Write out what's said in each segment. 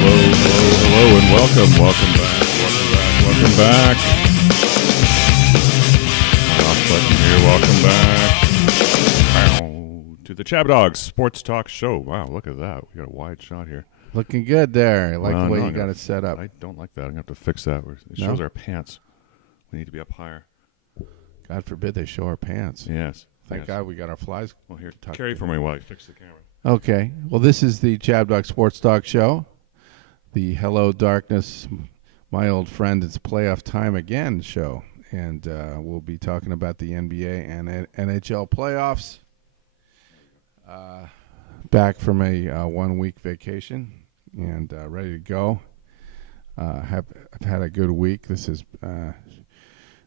Hello, and welcome back. Off button here, welcome back to the Chab Dogs Sports Talk Show. Wow, look at that. We got a wide shot here. Looking good there. I like the way you got it set up. I don't like that. I'm going to have to fix that. It shows our pants. We need to be up higher. God forbid they show our pants. Yes. Thank God we got our flies. Well, here, carry for me while I fix the camera. Okay. Well, this is the Chab Dog Sports Talk Show. The Hello Darkness, my old friend, it's playoff time again show. And we'll be talking about the NBA and NHL playoffs. Back from a 1 week vacation and ready to go. I've had a good week. I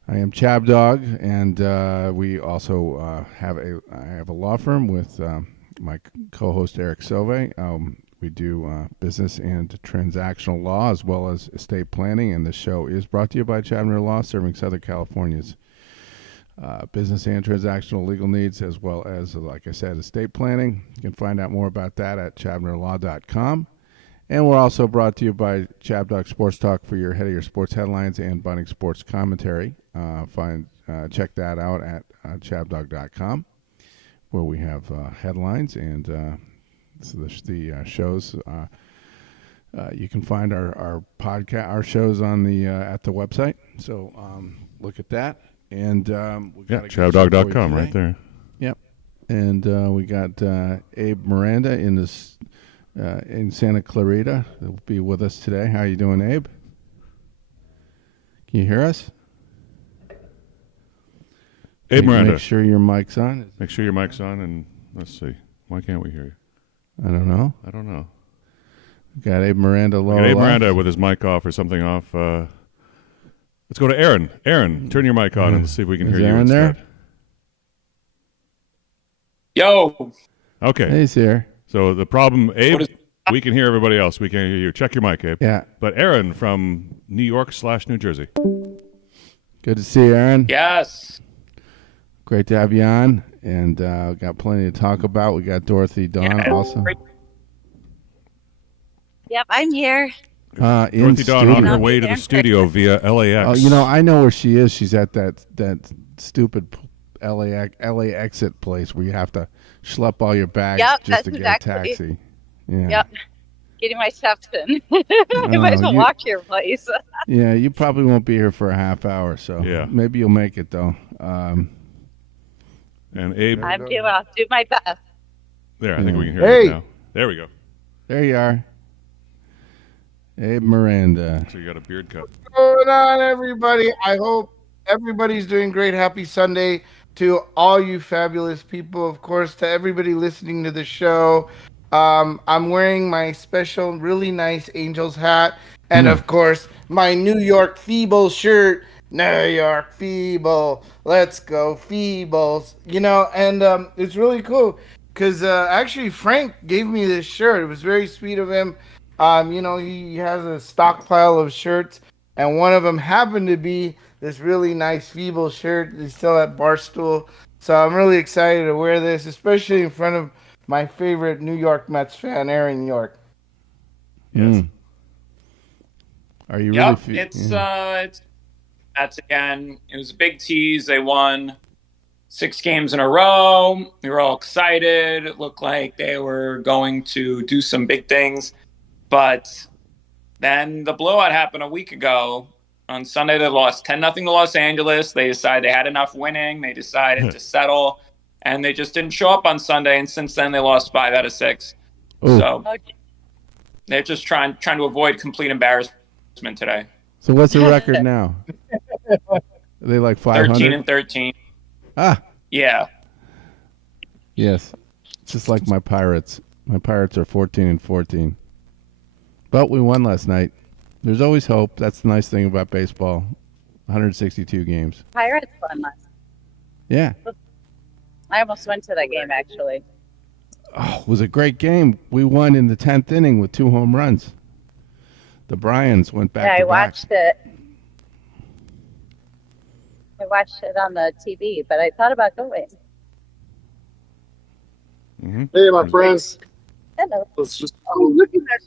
am Chab Dog, and we also I have a law firm with my co-host Eric Sauve. We do business and transactional law as well as estate planning, and the show is brought to you by Chabner Law, serving Southern California's business and transactional legal needs, as well as, like I said, estate planning. You can find out more about that at chabnerlaw.com. And we're also brought to you by Chab Dog Sports Talk for your head of your sports headlines and Bunning Sports Commentary. Check that out at chabdog.com, where we have headlines and the shows. You can find our podcast, our shows on the at the website. So look at that. And we got chabdog.com right there. Yep. And we got Abe Miranda in Santa Clarita. He'll be with us today. How you doing, Abe? Can you hear us? Abe Miranda. Make sure your mic's on. Make sure your mic's on, and let's see. Why can't we hear you? I don't know. We got Abe Miranda lower Abe left. Miranda with his mic off or something off. Let's go to Aaron. Aaron, turn your mic on and see if we can hear you. Aaron instead. there? Yo. Okay. He's here. So the problem, Abe, we can hear everybody else. We can't hear you. Check your mic, Abe. Yeah. But Aaron from New York/New Jersey. Good to see you, Aaron. Yes. Great to have you on. And got plenty to talk about. We got Dorothy Dawn also. Yep, I'm here. Dorothy Dawn on her way to the studio via LAX. Oh, I know where she is. She's at that stupid LA exit place where you have to schlep all your bags just to get a taxi. Yeah. Yep. Getting my steps in. I might as well walk to your place. Yeah, you probably won't be here for a half hour, so maybe you'll make it though. And Abe, I'll do my best. There, I think we can hear you now. There we go. There you are. Abe Miranda. So you got a beard cut. What's going on, everybody? I hope everybody's doing great. Happy Sunday to all you fabulous people. Of course, to everybody listening to the show. I'm wearing my special, really nice Angels hat. And, of course, my New York Feeble shirt. New York Feeble. Let's go Feebles. And it's really cool. Because actually, Frank gave me this shirt. It was very sweet of him. He has a stockpile of shirts, and one of them happened to be this really nice Feeble shirt they sell at Barstool. So I'm really excited to wear this, especially in front of my favorite New York Mets fan, Aaron York. Yes. Are you Yep, really? it's Mets again. It was a big tease. They won 6 games in a row. We were all excited. It looked like they were going to do some big things. But then the blowout happened a week ago. On Sunday, they lost 10-0 to Los Angeles. They decided they had enough winning. They decided to settle, and they just didn't show up on Sunday. And since then, they lost 5 out of 6. Ooh. So they're just trying to avoid complete embarrassment today. So what's the record now? Are they like 500? 13-13. Ah. Yeah. Yes. Just like my Pirates. My Pirates are 14-14. But we won last night. There's always hope. That's the nice thing about baseball. 162 games. Pirates won last. Yeah. I almost went to that game, actually. Oh, it was a great game. We won in the 10th inning with 2 home runs. The Bryans went back to back. I watched it. I watched it on the TV, but I thought about going. Hey, my friends. Hello. I was looking at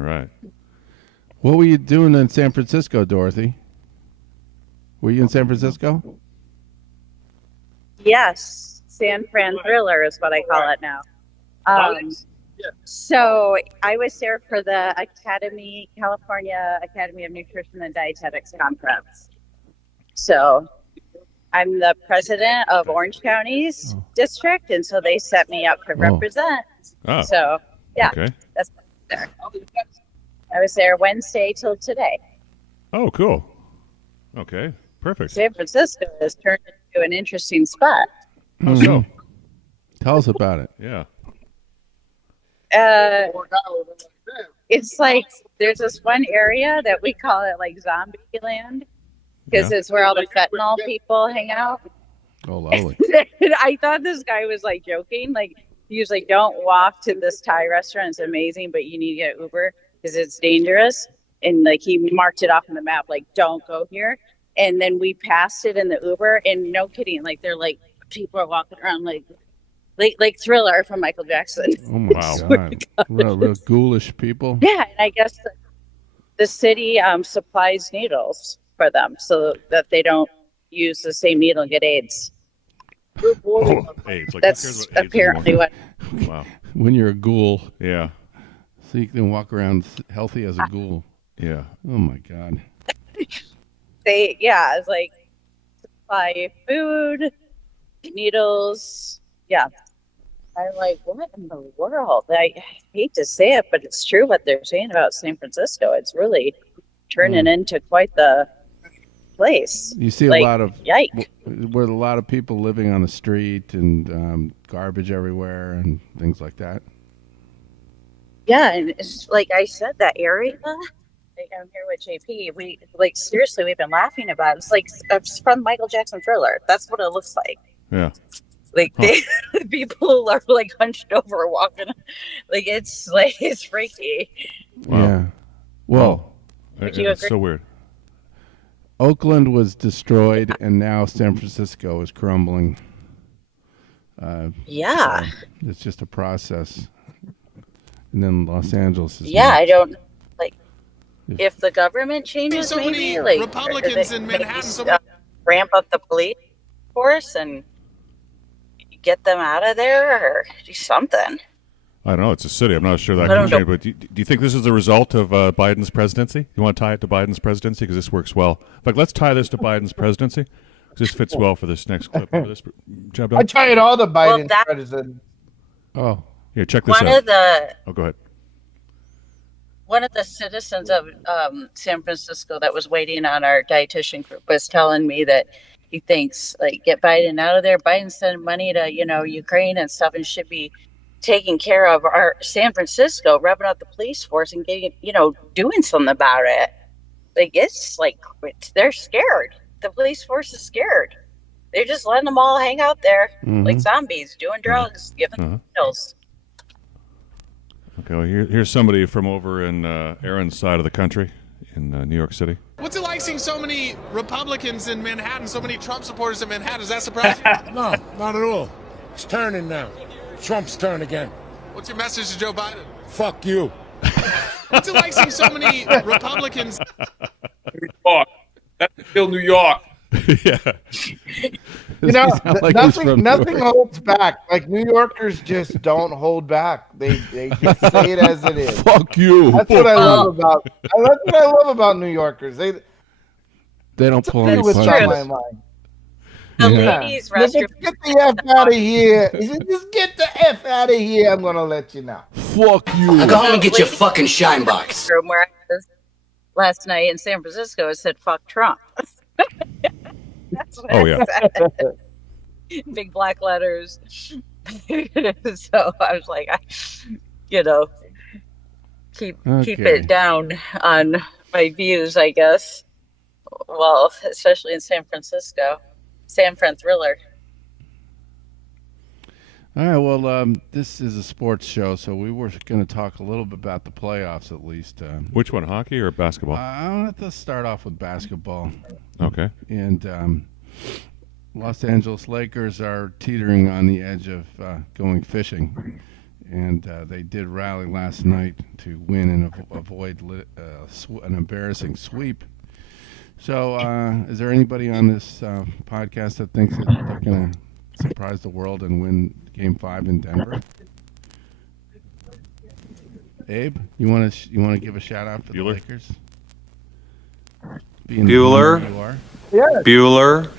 All right. What were you doing in San Francisco, Dorothy? Were you in San Francisco? Yes, San Fran Thriller is what I call it now. So I was there for the California Academy of Nutrition and Dietetics Conference. So I'm the president of Orange County's district, and so they set me up to represent. Oh. So, yeah, Okay. that's there. I was there Wednesday till today. Oh, cool. Okay. Perfect. San Francisco has turned into an interesting spot. How so? Tell us about it. Yeah. It's like there's this one area that we call it like zombie land because it's where all the fentanyl people hang out. Oh, lovely. I thought this guy was like joking. Like, he was like, don't walk to this Thai restaurant. It's amazing, but you need to get Uber because it's dangerous. And like, he marked it off on the map, like, don't go here. And then we passed it in the Uber, and no kidding, like, they're like, people are walking around like Thriller from Michael Jackson. Oh my God. Real ghoulish people. Yeah, and I guess the city supplies needles for them so that they don't use the same needle and get AIDS. Oh, AIDS. Like, that's apparently what. Wow. When you're a ghoul. Yeah. So you can walk around healthy as a ghoul. Yeah. Oh my God. It's like supply food, needles. Yeah. I'm like, what in the world? I hate to say it, but it's true what they're saying about San Francisco. It's really turning into quite the place. You see like, a lot of with a lot of people living on the street and garbage everywhere and things like that. Yeah, and it's like I said, that area. Like, I'm here with JP. We seriously, we've been laughing about it. It's like it's from Michael Jackson Thriller. That's what it looks like. Yeah. Like people are like hunched over walking. Like it's freaky. Wow. Yeah. Well, it's so weird. Oakland was destroyed, and now San Francisco is crumbling. Yeah. So it's just a process. And then Los Angeles is. Yeah, I don't like if the government changes. So maybe many like Republicans in Manhattan. Ramp up the police force and get them out of there, or do something. I don't know. It's a city. I'm not sure that can change. But do you think this is the result of Biden's presidency? You want to tie it to Biden's presidency because this works well. In fact, let's tie this to Biden's presidency because this fits well for this next clip. I tie it all to Biden's presidency. Oh, here, check this out. Go ahead. One of the citizens of San Francisco that was waiting on our dietitian group was telling me that he thinks, like, get Biden out of there. Biden's sending money to, Ukraine and stuff, and should be taking care of our San Francisco, revving up the police force and getting, doing something about it. Like, it's like, they're scared. The police force is scared. They're just letting them all hang out there like zombies, doing drugs, giving pills. Okay, well, here's somebody from over in Aaron's side of the country in New York City. What's it like seeing so many Republicans in Manhattan, so many Trump supporters in Manhattan? Does that surprise you? No, not at all. It's turning now. Trump's turn again. What's your message to Joe Biden? Fuck you. What's it like seeing so many Republicans? New York. That's still New York. Yeah. Nothing holds back. Like, New Yorkers just don't hold back. They just say it as it is. Fuck you. That's what I love about. That's what I love about New Yorkers. They don't pull any punches. The ladies' restroom. Get the F out of here. Just get the F out of here. I'm gonna let you know. Fuck you. Go home and get your fucking shine box. Where I was last night in San Francisco, it said "fuck Trump." That's what I said. Big black letters. So I was like, keep it down on my views, I guess. Well, especially in San Francisco. San Fran Thriller. All right, well, this is a sports show, so we were going to talk a little bit about the playoffs at least. Which one, hockey or basketball? I'll have to start off with basketball. Okay. And Los Angeles Lakers are teetering on the edge of going fishing. and they did rally last night to win and avoid an embarrassing sweep. So, is there anybody on this podcast that thinks that they're going to surprise the world and win Game 5 in Denver? Abe, you want to give a shout out for the Lakers? Bueller. Yeah. Bueller.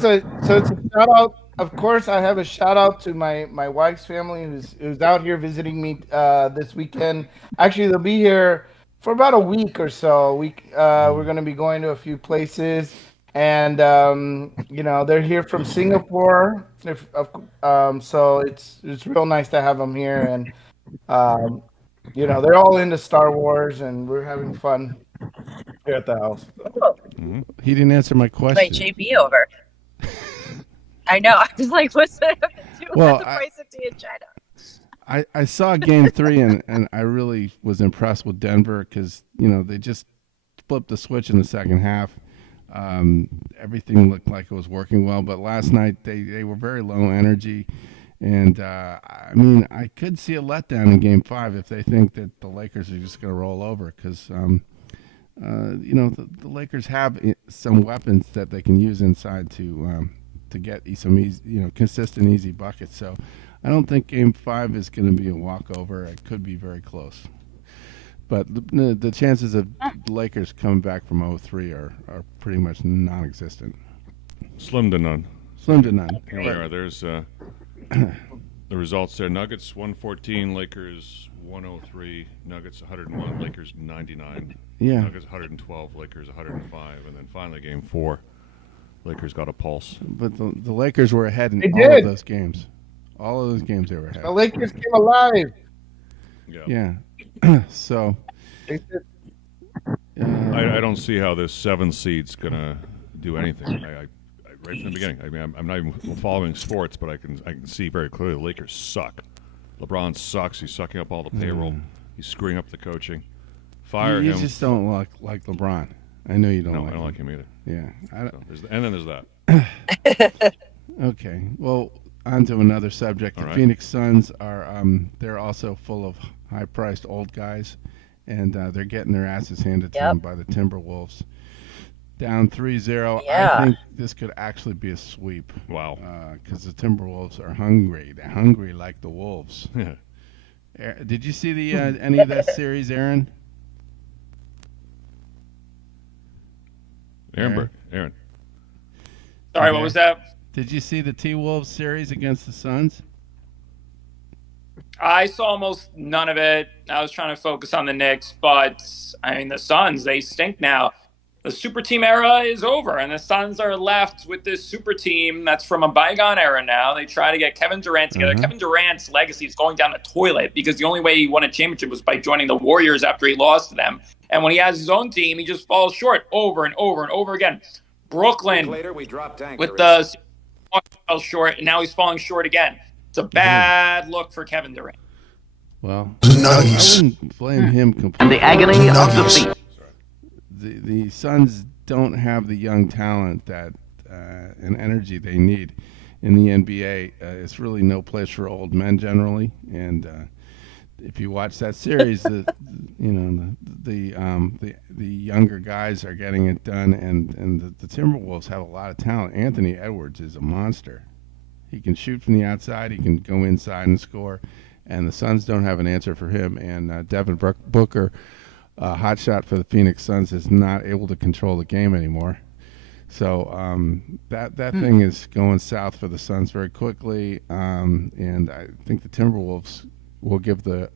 So it's a shout out. Of course, I have a shout out to my wife's family who's out here visiting me this weekend. Actually, they'll be here for about a week or so. We're going to be going to a few places, and they're here from Singapore. So it's real nice to have them here, and they're all into Star Wars, and we're having fun here at the house. He didn't answer my question. Wait, JB over. I know. I was like, what's that have to do with the price of tea in China? I saw Game 3, and I really was impressed with Denver because, they just flipped the switch in the second half. Everything looked like it was working well, but last night they were very low energy. And, I could see a letdown in Game 5 if they think that the Lakers are just going to roll over because, the Lakers have some weapons that they can use inside to get some easy, consistent, easy buckets. So I don't think Game 5 is going to be a walkover. It could be very close. But the chances of the Lakers coming back from 0-3 are pretty much non-existent. Slim to none. Slim to none. Here we are. There's the results there. Nuggets 114, Lakers 103, Nuggets 101, Lakers 99. Yeah. Nuggets 112, Lakers 105, and then finally Game 4, Lakers got a pulse. But the Lakers were ahead in all of those games. All of those games they were ahead. The Lakers came alive. Yeah. So I don't see how this 7 seed's gonna do anything. I right from the beginning. I'm not even following sports, but I can see very clearly the Lakers suck. LeBron sucks. He's sucking up all the payroll. He's screwing up the coaching. Fire him. You just don't like LeBron. I know you don't. No, like I don't him. like him either. Yeah. And then there's that. Okay. Well, on to another subject. The Phoenix Suns are they're also full of high-priced old guys, and they're getting their asses handed to them by the Timberwolves. Down 3-0. Yeah. I think this could actually be a sweep. Wow. Because the Timberwolves are hungry. They're hungry like the Wolves. Did you see the any of that series, Aaron? Aaron. Sorry, what was that? Did you see the T-Wolves series against the Suns? I saw almost none of it. I was trying to focus on the Knicks, but the Suns, they stink now. The super team era is over, and the Suns are left with this super team that's from a bygone era now. They try to get Kevin Durant together. Kevin Durant's legacy is going down the toilet because the only way he won a championship was by joining the Warriors after he lost to them. And when he has his own team, he just falls short over and over and over again. Brooklyn, later, we dropped with the fell short, and now he's falling short again. It's a bad look for Kevin Durant. Well, I wouldn't blame him completely. And the agony of defeat. The Suns don't have the young talent that and energy they need in the NBA. It's really no place for old men generally, and if you watch that series, the younger guys are getting it done, and the Timberwolves have a lot of talent. Anthony Edwards is a monster. He can shoot from the outside. He can go inside and score, and the Suns don't have an answer for him. And Devin Booker, hot shot for the Phoenix Suns, is not able to control the game anymore. So that thing is going south for the Suns very quickly, and I think the Timberwolves will give the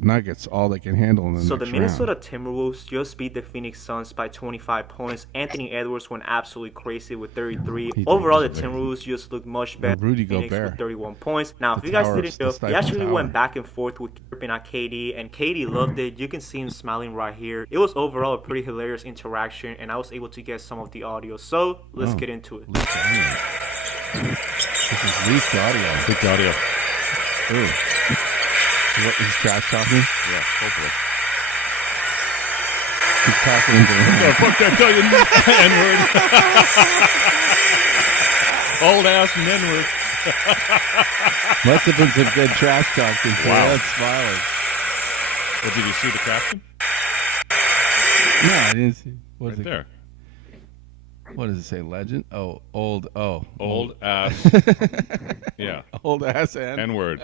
Nuggets all they can handle in the next round. So the Minnesota Timberwolves just beat the Phoenix Suns by 25 points. Anthony Edwards went absolutely crazy with 33. Overall, the Timberwolves just looked much better. Rudy Phoenix Gobert with 31 points. Now, if you guys didn't know, he actually went back and forth with Kirpin at KD, and KD loved it. You can see him smiling right here. It was overall a pretty hilarious interaction, and I was able to get some of the audio. So let's get into it. This is leaked audio. Leaked audio. Ooh. What, is trash talking? Yeah, hopefully. He's talking into the fuck that tell you N-word. Old ass N-word. Must have been some good trash talking. Wow. That's smiling. Well, did you see the caption? No, I didn't see. What's Right there. What does it say? Legend? Oh, old. Oh, Old ass. Yeah. Old ass and N-word.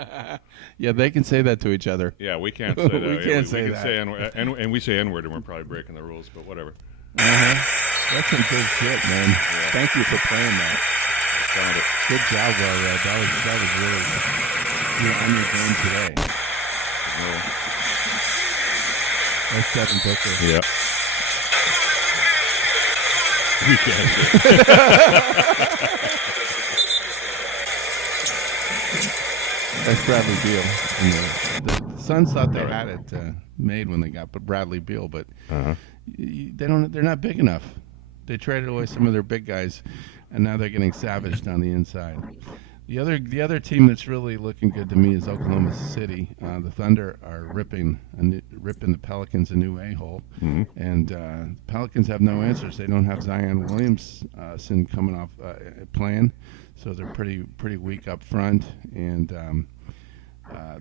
Yeah, they can say that to each other. Yeah, we can't say that. We can't say can that. Say and we say N-word, and we're probably breaking the rules, but whatever. That's some good shit, man. Yeah. Thank you for playing that. Found it. Good job, Red. That was really you're on your game today. That's Devin Booker. Yeah. We can't. That's Bradley Beal. And the Suns thought they had it made when they got Bradley Beal, but they're not big enough. They traded away some of their big guys, and now they're getting savaged on the inside. The other team that's really looking good to me is Oklahoma City. The Thunder are ripping the Pelicans a new a-hole, and Pelicans have no answers. They don't have Zion Williamson coming off playing, so they're pretty weak up front. And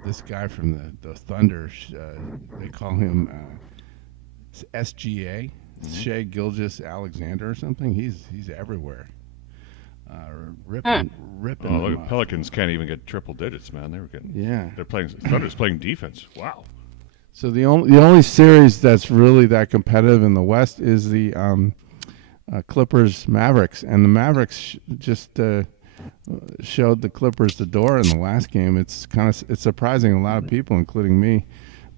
this guy from the Thunder, they call him SGA, Shea Gilgeous-Alexander or something. He's everywhere. Ripping. Oh, look, Pelicans can't even get triple digits, man. They're playing. Thunder's playing defense. Wow. So the only series that's really that competitive in the West is the Clippers Mavericks, and the Mavericks just showed the Clippers the door in the last game. It's surprising a lot of people, including me.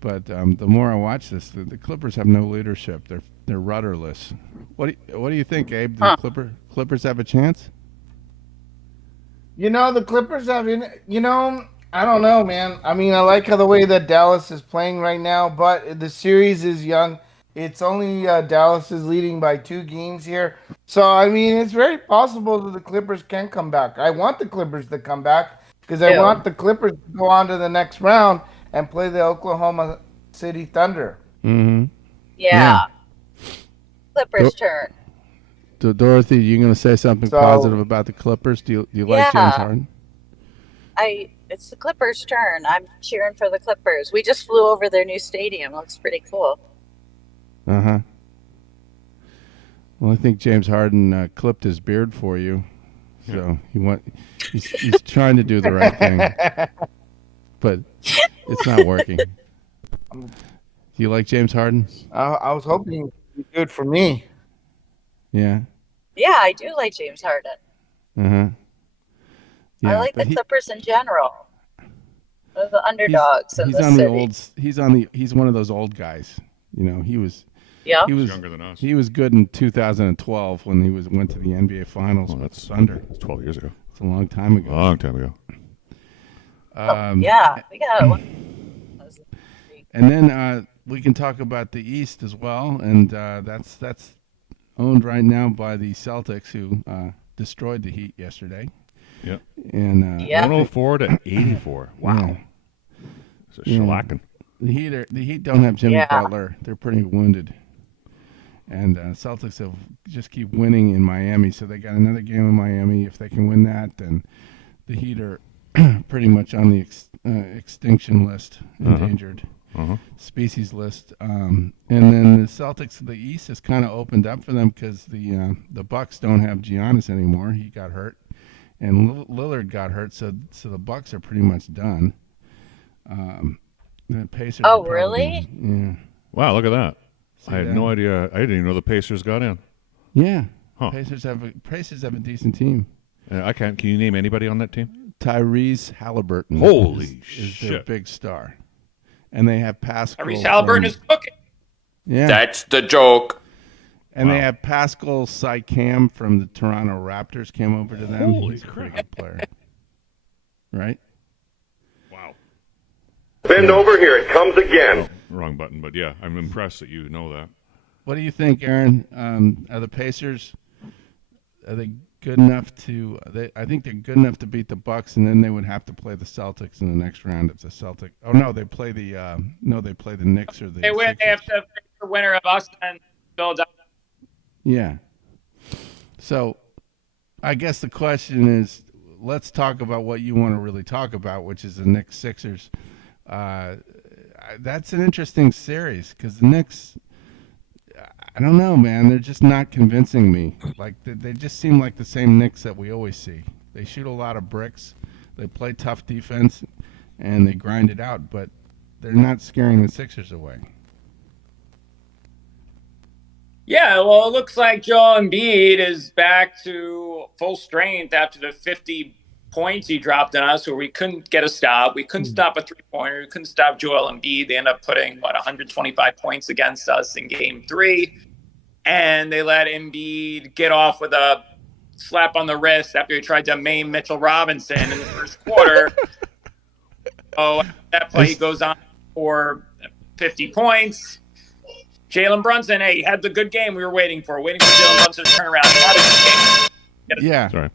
But the more I watch this, the Clippers have no leadership. They're rudderless. What do you think, Abe? Do the Clippers have a chance? The Clippers have I don't know, man. I mean, I like how the way that Dallas is playing right now, but the series is young. It's only Dallas is leading by 2 games here. So, I mean, it's very possible that the Clippers can come back. I want the Clippers to come back because I want the Clippers to go on to the next round and play the Oklahoma City Thunder. Mm-hmm. Yeah. Clippers' turn. Dorothy, you going to say something positive about the Clippers? Do you like James Harden? It's the Clippers' turn. I'm cheering for the Clippers. We just flew over their new stadium. It looks pretty cool. Uh-huh. Well, I think James Harden clipped his beard for you. So he's trying to do the right thing. But it's not working. Do you like James Harden? I was hoping it would be good for me. Yeah. Yeah, I do like James Harden. Uh-huh. Yeah, I like the Clippers in general. They're the underdogs in the city. He's one of those old guys. He was younger than us. He was good in 2012 when he went to the NBA Finals with Thunder. That's 12 years ago. It's a long time ago. Yeah, we got one. And then we can talk about the East as well, and that's owned right now by the Celtics, who destroyed the Heat yesterday. Yep. And 104 to 84. Wow. It's a shellacking. The Heat don't have Jimmy Butler. They're pretty wounded. And Celtics have just keep winning in Miami, so they got another game in Miami. If they can win that, then the Heat are pretty much on the extinction list, endangered species list. And then the Celtics, the East has kind of opened up for them because the Bucks don't have Giannis anymore. He got hurt, and Lillard got hurt, so the Bucks are pretty much done. The Pacers. Oh, really? Yeah. Wow, look at that. See I had that? no idea. I didn't even know the Pacers got in. Yeah. Huh. Pacers have a decent team. Can you name anybody on that team? Tyrese Halliburton. Holy is shit. their big star. And they have Pascal. Tyrese Halliburton is cooking. Yeah. That's the joke. And they have Pascal Siakam from the Toronto Raptors came over to them. Holy He's a pretty good player. Right? Wow. Bend over here. It comes again. Oh, wrong button, but yeah, I'm impressed that you know that. What do you think, Aaron? Are the Pacers, are they good enough to? I think they're good enough to beat the Bucks, and then they would have to play the Celtics in the next round. If the Celtics, they play the Knicks or the. They win. They have to pick the winner of us and Philadelphia. Yeah. So, I guess the question is, let's talk about what you want to really talk about, which is the Knicks Sixers. That's an interesting series because the Knicks, I don't know, man. They're just not convincing me. Like they just seem like the same Knicks that we always see. They shoot a lot of bricks, they play tough defense, and they grind it out. But they're not scaring the Sixers away. Yeah, well, it looks like Joel Embiid is back to full strength after the 50 points he dropped on us, where we couldn't get a stop. We couldn't stop a three-pointer. We couldn't stop Joel Embiid. They ended up putting, 125 points against us in Game 3. And they let Embiid get off with a slap on the wrist after he tried to maim Mitchell Robinson in the first quarter. So at that play, he goes on for 50 points. Jalen Brunson, hey, had the good game we were waiting for Jalen Brunson to turn around. He had a good game. Yeah. Sorry.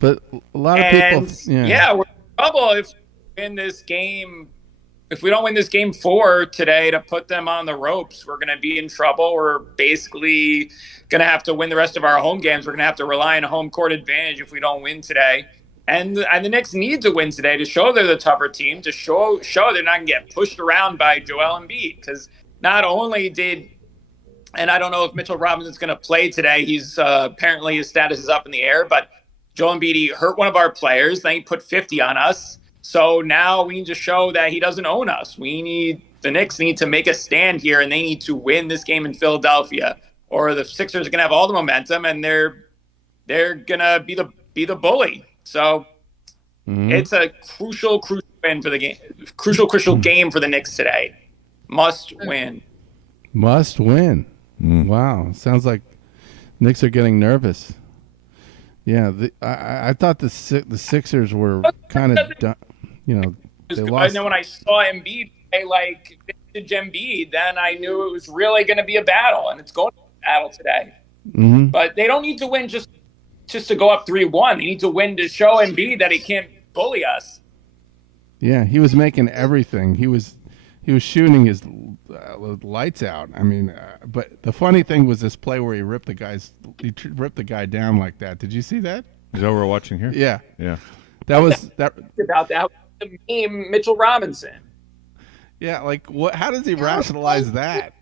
But a lot of people... Yeah, we're in trouble if we win this game. If we don't win this Game 4 today to put them on the ropes, we're going to be in trouble. We're basically going to have to win the rest of our home games. We're going to have to rely on a home court advantage if we don't win today. And the Knicks need to win today to show they're the tougher team, to show they're not going to get pushed around by Joel Embiid. Because not only did, and I don't know if Mitchell Robinson's going to play today. He's apparently his status is up in the air. But Joel Embiid hurt one of our players. Then he put 50 on us. So now we need to show that he doesn't own us. The Knicks need to make a stand here, and they need to win this game in Philadelphia, or the Sixers are going to have all the momentum, and they're going to be the bully. So it's a crucial win for the game. Crucial game for the Knicks today. Must win. Must win. Wow, sounds like Knicks are getting nervous. Yeah, I thought the Sixers were kind of, they lost. And then when I saw Embiid play like vintage Embiid, then I knew it was really going to be a battle, and it's going to be a battle today. Mm-hmm. But they don't need to win just to go up 3-1. They need to win to show Embiid that he can't bully us. Yeah, he was making everything. He was shooting his lights out. I mean, but the funny thing was this play where he ripped the guy down like that. Did you see that? Is that what we're watching here? Yeah. Yeah. That was that. About that, the meme Mitchell Robinson. Yeah, like what? How does he rationalize that?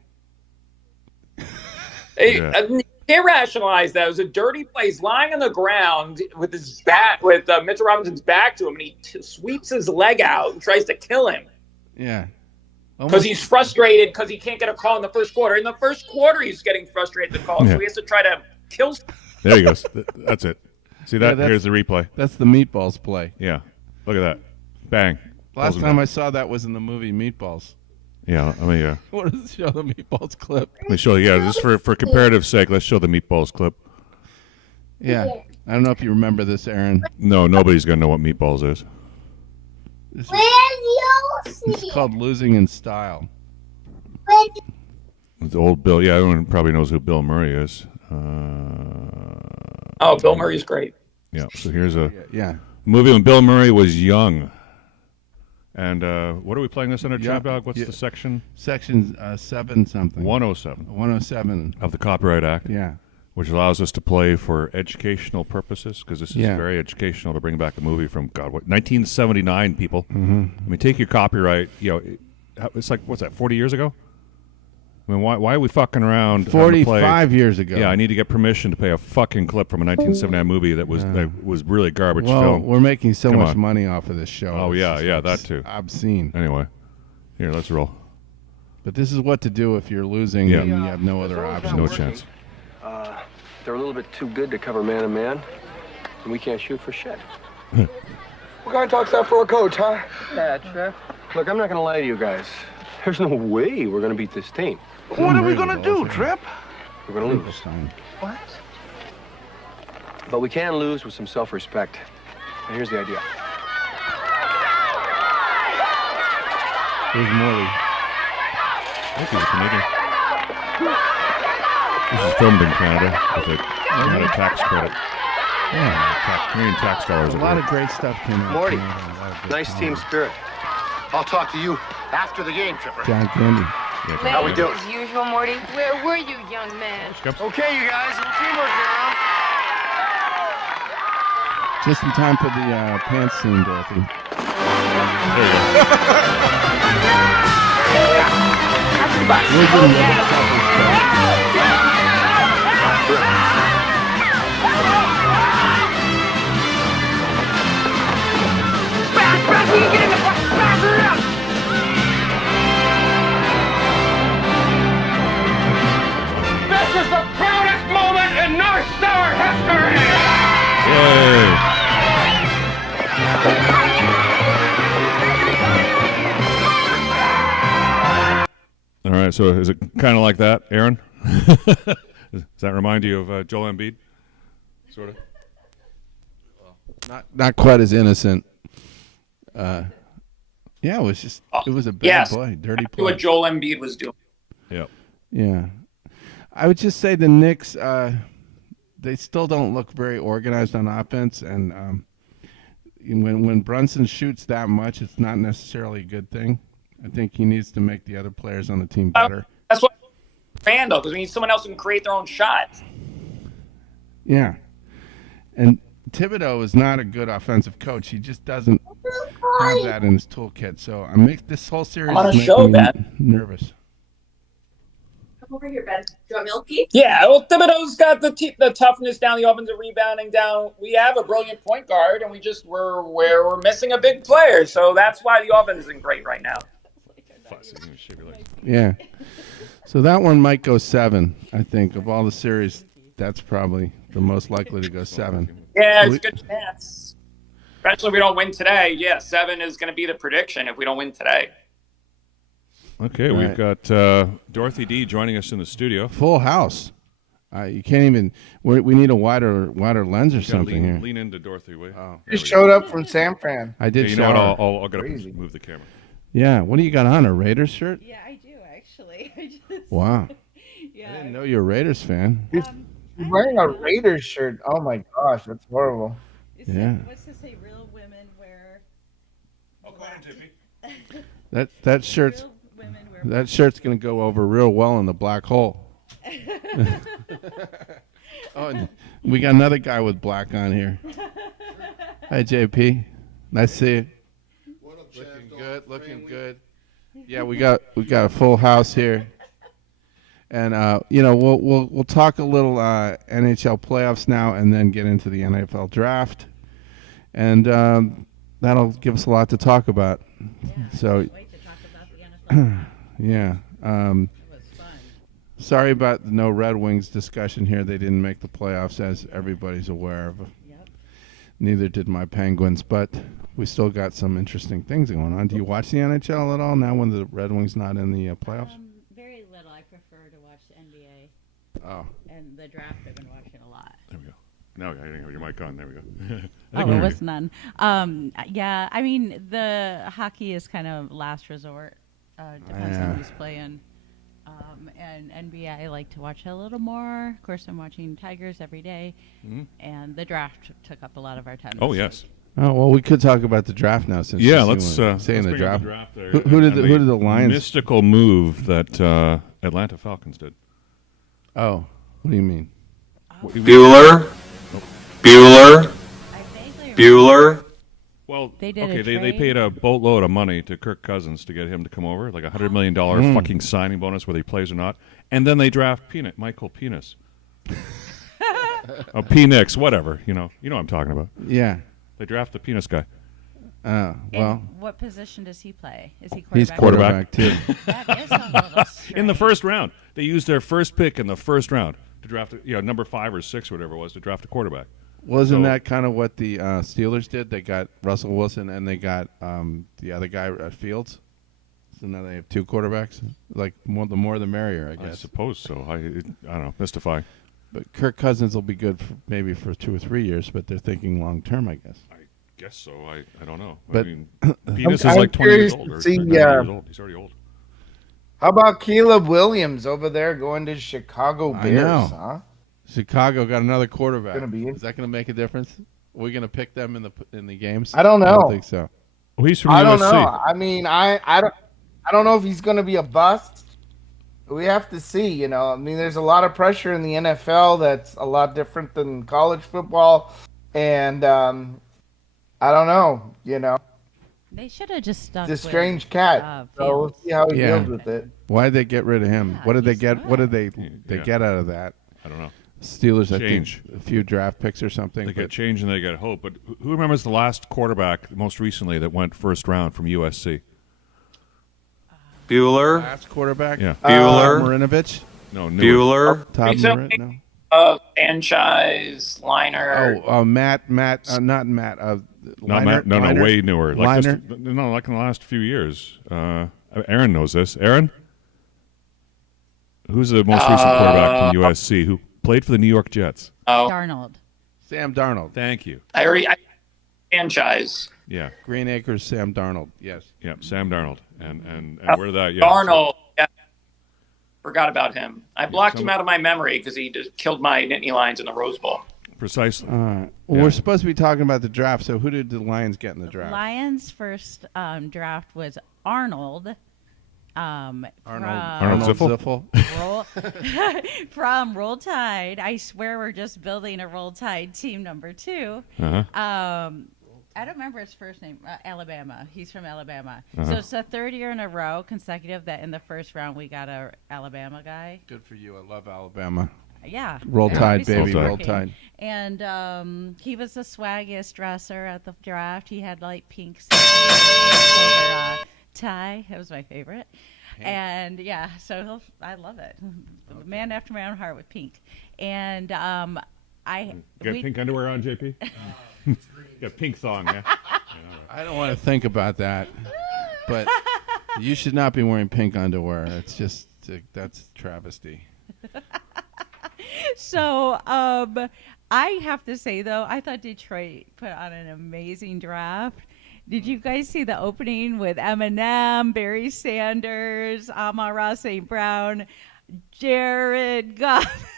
He rationalized that. It was a dirty play. He's lying on the ground with his bat, with Mitchell Robinson's back to him, and he sweeps his leg out and tries to kill him. Yeah. Because he's frustrated because he can't get a call in the first quarter. In the first quarter, he's getting frustrated to call, so he has to try to kill. There he goes. That's it. See that? Yeah, here's the replay. That's the Meatballs play. Yeah. Look at that. Bang. Last time I saw that was in the movie Meatballs. Yeah, I mean, What does it show the Meatballs clip? Let me show you. Yeah, just for comparative sake, let's show the Meatballs clip. Yeah. I don't know if you remember this, Aaron. No, nobody's going to know what Meatballs is. This is called Losing in Style. It's old Bill. Yeah, everyone probably knows who Bill Murray is. Bill Murray's great. Yeah, so here's a movie when Bill Murray was young. And what are we playing this under, Chap Dog? What's the section? Section 7 something. 107. 107. Of the Copyright Act. Yeah. Which allows us to play for educational purposes, because this is very educational to bring back a movie from, 1979, people. Mm-hmm. I mean, take your copyright, it's like, what's that, 40 years ago? I mean, why are we fucking around? 45 years ago. Yeah, I need to get permission to play a fucking clip from a 1979 movie that was really garbage well, film. We're making so much money off of this show. Oh, yeah, that too. Obscene. Anyway, here, let's roll. But this is what to do if you're losing and you have no other option. No chance. They're a little bit too good to cover man-to-man, and we can't shoot for shit. What kind of talk's that for a coach, huh? Yeah, Trev. Look, I'm not going to lie to you guys. There's no way we're going to beat this team. What are we going to do, Trip? We're going to lose. What? But we can lose with some self-respect. And here's the idea. Here's Morley. I think he's a Canadian. This is filmed in Canada with a Canada tax credit. Yeah. Canadian tax dollars. A lot of great stuff came out. Morty, nice team spirit. I'll talk to you after the game, Tripper. John Candy. Yeah, How we doing? As usual, Morty. Where were you, young man? Okay, you guys, a little teamwork here, huh? Just in time for the pants scene, Dorothy. This is the proudest moment in North Star history! All right, so is it kind of like that, Aaron? Does that remind you of Joel Embiid? Sort of? Not quite as innocent. Yeah, it was a bad play, dirty play. What Joel Embiid was doing. Yep. Yeah. I would just say the Knicks, they still don't look very organized on offense, and when Brunson shoots that much, it's not necessarily a good thing. I think he needs to make the other players on the team better. That's what Randall, because we need someone else who can create their own shots. Yeah. And Thibodeau is not a good offensive coach. He just doesn't have that in his toolkit. So this whole series is making me nervous. Come over here, Ben. Do you want milky? Yeah, well, Thibodeau's got the toughness down, the offensive rebounding down. We have a brilliant point guard, and we're missing a big player. So that's why the offense isn't great right now. Yeah. So that one might go 7, I think. Of all the series, that's probably the most likely to go 7. Yeah, it's a good chance. Especially if we don't win today. Yeah, 7 is going to be the prediction if we don't win today. Okay, we've got Dorothy D joining us in the studio. Full house. You can't even. We need a wider lens or something here. Lean into Dorothy. Just showed up from San Fran. I did. You know what? I'll get up and move the camera. Yeah. What do you got on? A Raiders shirt? Yeah, I do actually. Wow. Yeah. I didn't know you're a Raiders fan. He's wearing a Raiders shirt. Oh my gosh, that's horrible. What's to say? Real women wear. Oh, go ahead, Tippy. That shirt's gonna go over real well in the black hole. Oh, and we got another guy with black on here. Hi, JP. Nice to see you. Looking good. Yeah, we got a full house here, and we'll talk a little NHL playoffs now, and then get into the NFL draft, and that'll give us a lot to talk about. Yeah, so, wait to talk about the NFL. Yeah. It was fun. Sorry about the no Red Wings discussion here. They didn't make the playoffs, as everybody's aware of. Yep. Neither did my Penguins, but we still got some interesting things going on. Do you watch the NHL at all now when the Red Wings not in the playoffs? Very little. I prefer to watch the NBA. Oh. And the draft I've been watching a lot. There we go. Now I didn't have your mic on. There we go. It was none. Yeah, I mean, the hockey is kind of last resort. Depends on who's playing. And NBA, I like to watch a little more. Of course, I'm watching Tigers every day. Mm-hmm. And the draft took up a lot of our time. Oh, yes. Oh, well, we could talk about the draft now. Since let's say in the bring draft. up the draft there. Who did the Lions? Mystical move that Atlanta Falcons did. Oh, what do you mean? Bueller. Well, they did they paid a boatload of money to Kirk Cousins to get him to come over, like $100 million fucking signing bonus, whether he plays or not. And then they draft Michael Penis. Penix, whatever. You know what I'm talking about. Yeah. They draft the penis guy. Well. And what position does he play? Is he quarterback? He's quarterback too. That is a little strange. In the first round. They used their first pick in the first round to draft, number 5 or 6 or whatever it was, to draft a quarterback. Wasn't that kind of what the Steelers did? They got Russell Wilson and they got the other guy at Fields. So now they have 2 quarterbacks. Like the more the merrier, I guess. I suppose so. I don't know. Mystifying. But Kirk Cousins will be good maybe for 2 or 3 years, but they're thinking long term, I guess. I guess so. I don't know. But I mean, Penis is like 20 years old. Or 19 years old. He's already old. How about Caleb Williams over there going to Chicago Bears? Huh? Chicago got another quarterback. Is that going to make a difference? Are we going to pick them in the games? I don't know. I don't think so. Well, he's from USC. I don't know. I mean, I don't know if he's going to be a bust. We have to see. I mean, there's a lot of pressure in the NFL that's a lot different than college football. and I don't know. They should have just stuck. He's a with, strange cat. So we'll see how he deals with it. Why did they get rid of him? What did they get? What did they get out of that? I don't know. Steelers, Change. I think, a few draft picks or something. They get change and they get hope. But who remembers the last quarterback most recently that went first round from USC? Bueller. Last quarterback? Yeah. Bueller. Marinovich? No, Bueller. Todd Marin? No. Franchise Liner. Matt. Not Matt. Liner? No, way newer. Liner? Like in the last few years. Aaron knows this. Aaron? Who's the most recent quarterback from USC who played for the New York Jets? Darnold. Sam Darnold. Thank you. I franchise. Yeah. Green Acres, Sam Darnold. Yes. Yeah, Sam Darnold. And where did that? Yeah. Darnold. Yeah. Forgot about him. I blocked him out of my memory because he just killed my Nittany Lions in the Rose Bowl. Precisely. Well, we're supposed to be talking about the draft. So who did the Lions get in the draft? Lions' first draft was Arnold. Arnold Ziffel? From Roll Tide. I swear we're just building a Roll Tide team number 2. Uh-huh. I don't remember his first name. Alabama. He's from Alabama. So it's the third year in a row consecutive that in the first round we got a Alabama guy. Good for you. I love Alabama. Yeah. Roll Tide, baby. Roll Tide. And he was the swaggiest dresser at the draft. He had like pink silver tie. It was my favorite. Pink. And yeah, so I love it. Okay. Man after my own heart with pink. And pink underwear on, JP? Got pink thong, yeah. I don't want to think about that, but you should not be wearing pink underwear. It's just that's travesty. So I have to say though, I thought Detroit put on an amazing draft. Did you guys see the opening with Eminem, Barry Sanders, Amon-Ra St. Brown, Jared Goff?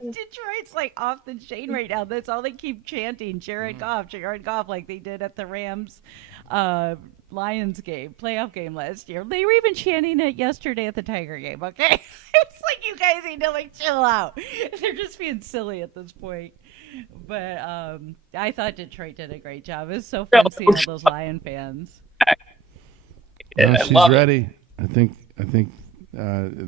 Detroit's like off the chain right now. That's all they keep chanting, Jared Goff, like they did at the Rams Lions game, playoff game last year. They were even chanting it yesterday at the Tiger game, okay? It's like you guys need to like chill out. They're just being silly at this point. But I thought Detroit did a great job. It was so fun seeing all those Lion fans. She's ready. I think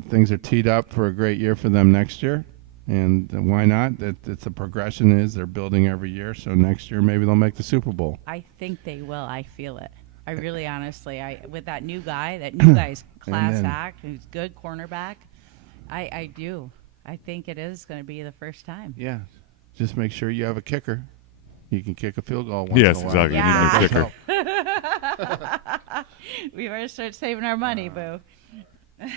things are teed up for a great year for them next year. And why not? It's the progression is they're building every year. So next year maybe they'll make the Super Bowl. I think they will. I feel it. I really honestly, with that new guy's class act, who's good cornerback, I do. I think it is going to be the first time. Yeah. Just make sure you have a kicker. You can kick a field goal once yes, in a while. Exactly. Yeah. You need a kicker. We better start saving our money, boo. All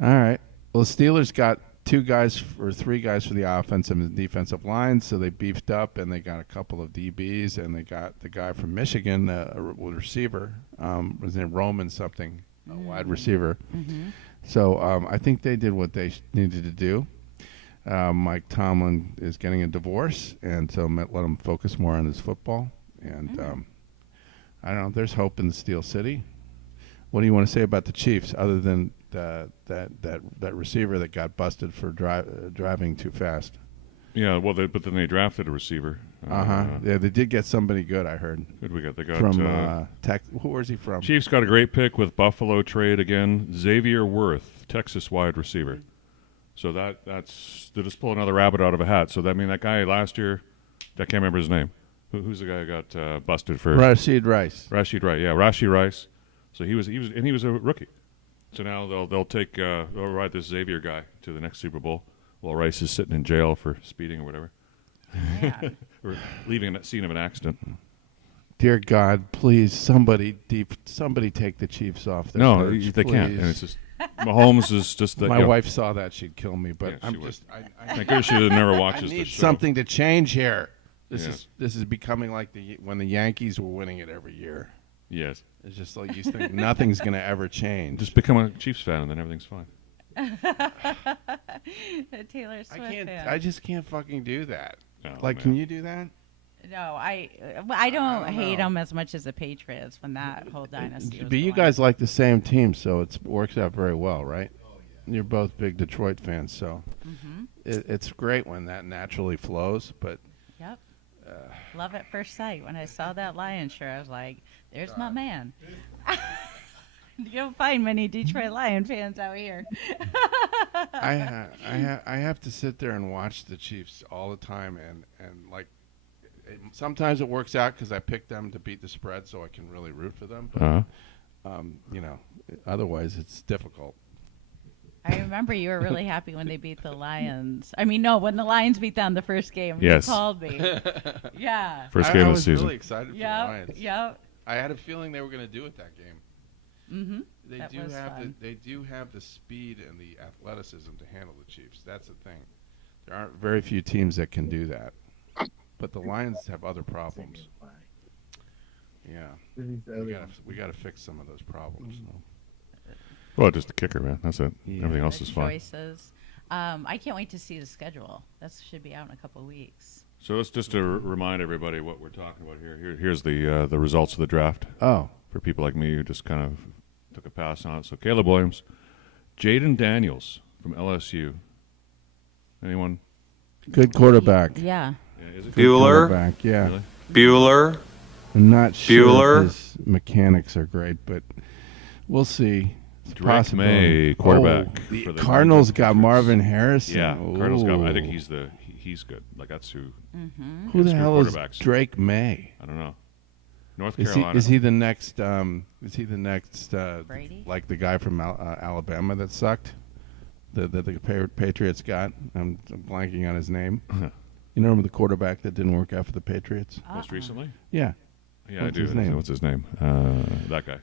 right. Well, the Steelers got 2 guys or 3 guys for the offensive and defensive line, so they beefed up and they got a couple of DBs and they got the guy from Michigan, a receiver, was named Roman something, a wide receiver. Mm-hmm. So I think they did what they needed to do. Mike Tomlin is getting a divorce, and so let him focus more on his football. And I don't know. There's hope in the Steel City. What do you want to say about the Chiefs, other than that receiver that got busted for driving too fast? Yeah, well, but then they drafted a receiver. Yeah, they did get somebody good, I heard. Who did we get? They got from Tech. Where's he from? Chiefs got a great pick with Buffalo trade again. Xavier Worth, Texas wide receiver. So that's they're just pulling another rabbit out of a hat. So that guy last year, I can't remember his name. Who's the guy who got busted for? Rashid Rice. Rashid Rice, yeah, Rashid Rice. So he was a rookie. So now they'll ride this Xavier guy to the next Super Bowl while Rice is sitting in jail for speeding or whatever, or leaving a scene of an accident. Dear God, please somebody take the Chiefs off their perch, they can't. And it's just Mahomes is just my wife saw that, she'd kill me. But yeah, I'm just I guess she never watches I need this show. something to change here. This is becoming like when the Yankees were winning it every year. Yes. It's just like you think nothing's going to ever change. Just become a Chiefs fan and then everything's fine. Taylor Swift fan. I just can't fucking do that. Oh, can you do that? No, I don't hate them as much as the Patriots when that whole dynasty was But you guys like the same team, so it works out very well, right? You're both big Detroit fans, so it's great when that naturally flows. But yep. Love at first sight. When I saw that Lions shirt, I was like, "There's my man." You don't find many Detroit Lion fans out here. I have to sit there and watch the Chiefs all the time, and like sometimes it works out because I pick them to beat the spread, so I can really root for them. But, you know, otherwise it's difficult. I remember you were really happy when they beat the Lions. I mean, no, when the Lions beat them the first game. Yes. You called me. Yeah. First game I of the was season. really excited for the Lions. Yep. I had a feeling they were going to do it that game. Mm-hmm. They do have the speed and the athleticism to handle the Chiefs. That's the thing. There aren't very few teams that can do that. But the Lions have other problems. Yeah. We got to fix some of those problems. Well, just the kicker, man. That's it. Yeah. Everything else is fine. Choices. I can't wait to see the schedule. That should be out in a couple of weeks. So let's just to remind everybody what we're talking about here. Here's the results of the draft. Oh. For people like me who just kind of took a pass on it. So Caleb Williams, Jaden Daniels from LSU. Anyone? Good quarterback. Yeah. Is it Bueller. Quarterback, yeah. Really? Bueller. I'm not sure Bueller. if his mechanics are great, but we'll see. It's Drake possible. May, quarterback. The for the Cardinals New got England Marvin Patriots. Harrison. Yeah, Cardinals got. I think Ooh. he's good. Like that's who. Mm-hmm. Who the good hell is quarterbacks. Drake May? I don't know. North Is Carolina. he the next? Is he the next? Brady? Like the guy from Alabama that sucked. The Patriots got. I'm blanking on his name. You know the quarterback that didn't work out for the Patriots? Most recently? Yeah. Yeah, What's I do. his name? What's his name? That guy.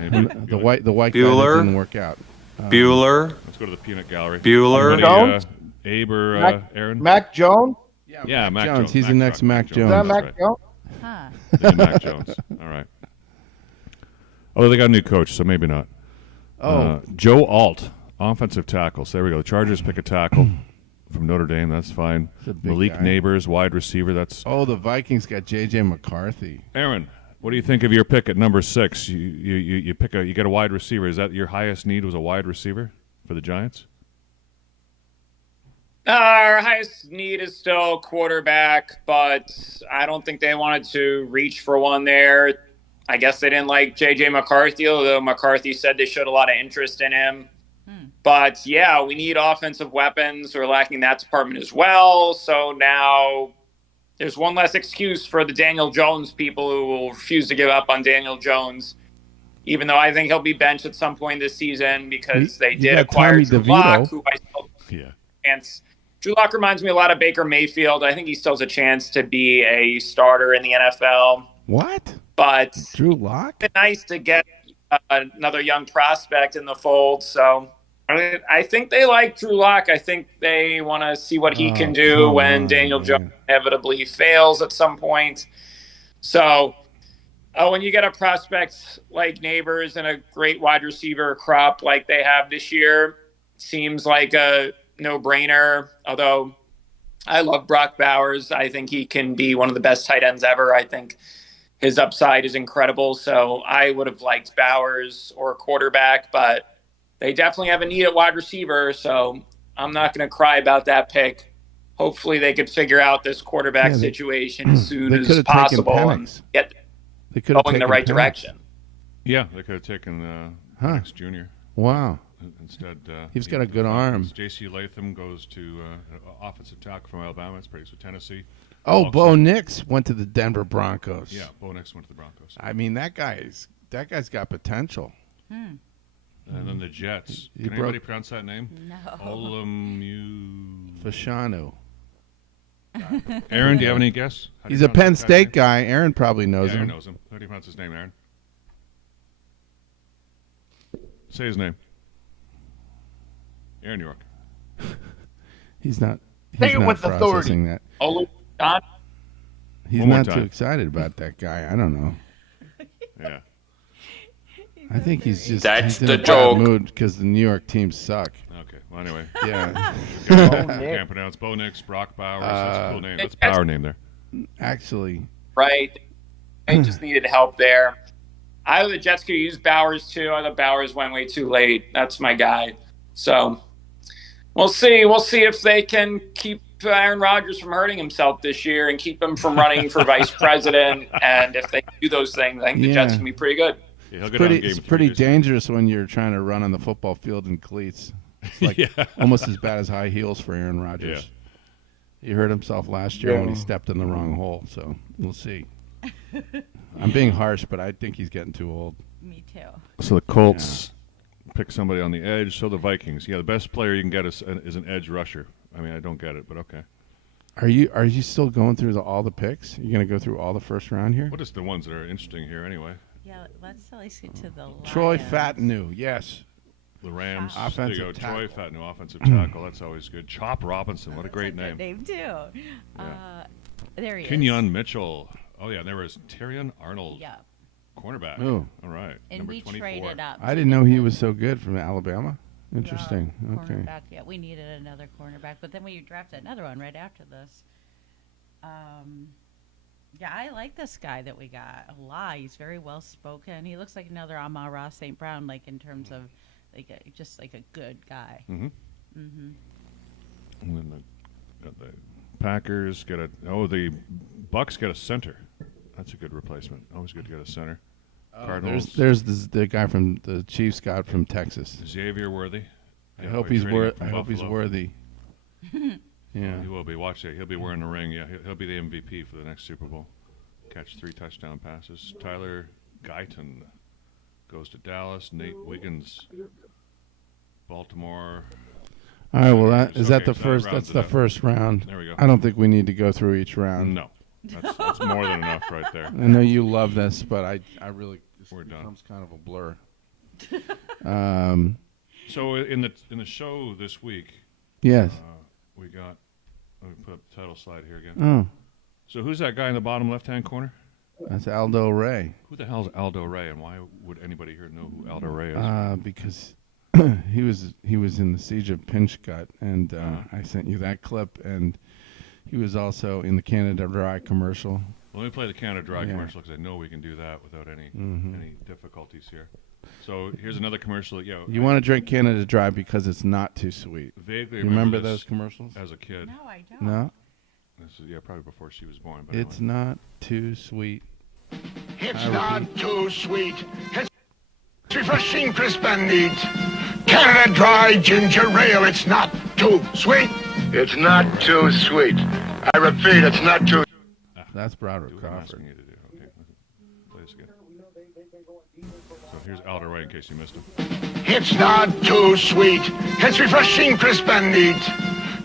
And the white guy that Bueller. didn't work out. Bueller. Let's go to the peanut gallery. Bueller. Jones? Abe or Mac- Aaron? Mac Jones? Yeah, Mac Jones. Jones. He's the next Mac Jones. Is that That's Mac right. Jones? Huh. Yeah, Mac Jones. All right. Although they got a new coach, so maybe not. Joe Alt, offensive tackle. So there we go. The Chargers pick a tackle from Notre Dame. That's fine. a big Malik guy. Neighbors, wide receiver. That's The Vikings got J.J. McCarthy. Aaron. What do you think of your pick at number 6? You pick you get a wide receiver. Is that your highest need? Was a wide receiver for the Giants? Our highest need is still quarterback, but I don't think they wanted to reach for one there. I guess they didn't like J.J. McCarthy, although McCarthy said they showed a lot of interest in him. But, yeah, we need offensive weapons. We're lacking that department as well. So now there's one less excuse for the Daniel Jones people who will refuse to give up on Daniel Jones, even though I think he'll be benched at some point this season because they did got acquire Tommy Drew DeVito. Lock, who I still Yeah. chance. Drew Lock reminds me a lot of Baker Mayfield. I think he still has a chance to be a starter in the NFL. What? But Drew Lock? it's nice to get another young prospect in the fold. So I think they like Drew Lock. I think they want to see what he can do when Daniel Jones inevitably fails at some point. So when you get a prospect like Neighbors and a great wide receiver crop like they have this year, seems like a no-brainer. Although I love Brock Bowers. I think he can be one of the best tight ends ever. I think his upside is incredible. So I would have liked Bowers or quarterback, but they definitely have a need at wide receiver. So I'm not going to cry about that pick. Hopefully they could figure out this quarterback situation as soon as possible and get going in the right direction. Yeah, they could have taken Penix Jr. Wow. Instead, he's got a good arm. J.C. Latham goes to offensive tackle from Alabama. It's pretty so Tennessee. Bo Nix went to the Denver Broncos. Yeah, Bo Nix went to the Broncos. I mean, that guy's got potential. And then the Jets. Can anybody pronounce that name? No. Fashanu. Aaron, do you have any guess? He's a Penn State guy. Aaron probably knows him. Aaron knows him. How do you pronounce his name, Aaron? Say his name. Aaron York. He's not. Say He's it not with processing authority. that. He's One more not time. too excited about that guy. I don't know. Yeah. I think he's just That's he's in the a bad joke. mood because the New York teams suck. Okay. Well, anyway. Yeah. Can't pronounce Bo Nix, Brock Bowers. That's a cool name. That's a power name there. Actually. Right. They just needed help there. I thought the Jets could use Bowers too. I thought Bowers went way too late. That's my guy. So we'll see. We'll see if they can keep Aaron Rodgers from hurting himself this year and keep him from running for vice president. And if they do those things, I think the Jets can be pretty good. Yeah, it's pretty dangerous when you're trying to run on the football field in cleats. It's like almost as bad as high heels for Aaron Rodgers. Yeah. He hurt himself last year when he stepped in the wrong hole, so we'll see. I'm being harsh, but I think he's getting too old. Me too. So the Colts pick somebody on the edge. So the Vikings. Yeah, the best player you can get is an edge rusher. I mean, I don't get it, but okay. Are you still going through all the picks? You're going to go through all the first round here? What is the ones that are interesting here anyway? Yeah, let's at least get to the Lions. Troy Fatanu, yes. The Rams. Offensive there you go. tackle. Troy Fatanu, offensive tackle. That's always good. Chop Robinson. What a great name. Good name, too. Yeah. There he is. Kenyon Mitchell. Oh, yeah. And there was Terrion Arnold. Yeah. Cornerback. Oh. All right. And Number we 24. traded up. I didn't know he was so good from Alabama. Interesting. Okay. Cornerback. Yeah, we needed another cornerback, but then we drafted another one right after this. Yeah, I like this guy that we got a lot. He's very well spoken. He looks like another Amon-Ra St. Brown, like in terms of just like a good guy. Mm-hmm. Mm-hmm. And then got the Packers get the Bucks get a center. That's a good replacement. Always good to get a center. Cardinals. There's the guy from the Chiefs got from Texas. Xavier Worthy. I hope he's worthy. Yeah, he will be. Watch it. He'll be wearing the ring. Yeah, he'll be the MVP for the next Super Bowl. Catch 3 touchdown passes. Tyler Guyton goes to Dallas. Nate Wiggins, Baltimore. All right. Well, that's the first round. There we go. I don't think we need to go through each round. No, that's more than enough right there. I know you love this, but I really we're done. Becomes kind of a blur. So in the show this week. Yes. We got. Let me put up the title slide here again. Oh. So who's that guy in the bottom left-hand corner? That's Aldo Ray. Who the hell is Aldo Ray, and why would anybody here know who Aldo Ray is? Because he was in the Siege of Pinchgut, and I sent you that clip, and he was also in the Canada Dry commercial. Well, let me play the Canada Dry commercial because I know we can do that without any difficulties here. So here's another commercial. You want to drink Canada Dry because it's not too sweet. Vaguely remember those commercials? As a kid. No, I don't. No? This is probably before she was born. But it's not too sweet. It's not too sweet. It's refreshing, crisp and neat. Canada Dry ginger ale. It's not too sweet. It's not too sweet. I repeat, it's not too. That's Broderick Crawford. Okay, play this again. So here's Aldo Ray in case you missed him. It's not too sweet. It's refreshing, crisp and neat.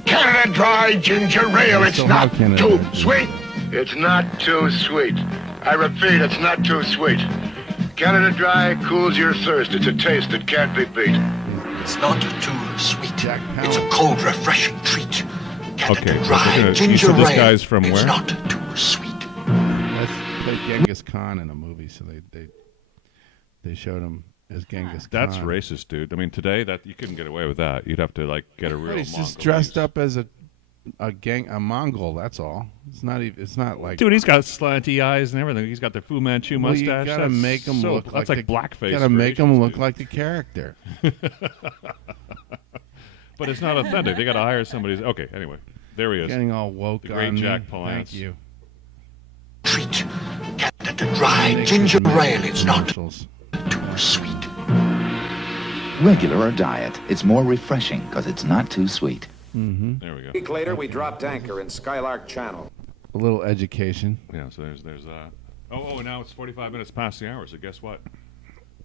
Canada Dry ginger ale. It's not too sweet. It's not too sweet. I repeat, it's not too sweet. Canada Dry cools your thirst. It's a taste that can't be beat. It's not too sweet. It's a cold, refreshing treat. Canada Dry you ginger said this ale. guy's from It's where? not too sweet. Let's play Genghis Khan in a movie, so they showed him as Genghis Khan. That's racist, dude. I mean, today that you couldn't get away with that. You'd have to get a real. He's just dressed up as a Mongol. That's all. It's not like. Dude, he's got slanty eyes and everything. He's got the Fu Manchu mustache. You gotta make him look like that's like blackface. Gotta make him look like the character. But it's not authentic. They gotta hire somebody. Okay, anyway, there he is. Getting all woke the great on Jack me. Palance. Thank you. Treat. Canada Dry ginger ale. It's not too sweet. Regular or diet, it's more refreshing because it's not too sweet. Mm-hmm. There we go. A week later, we dropped anchor in Skylark Channel. A little education. Yeah, so there's that. Oh, now it's 45 minutes past the hour, so guess what?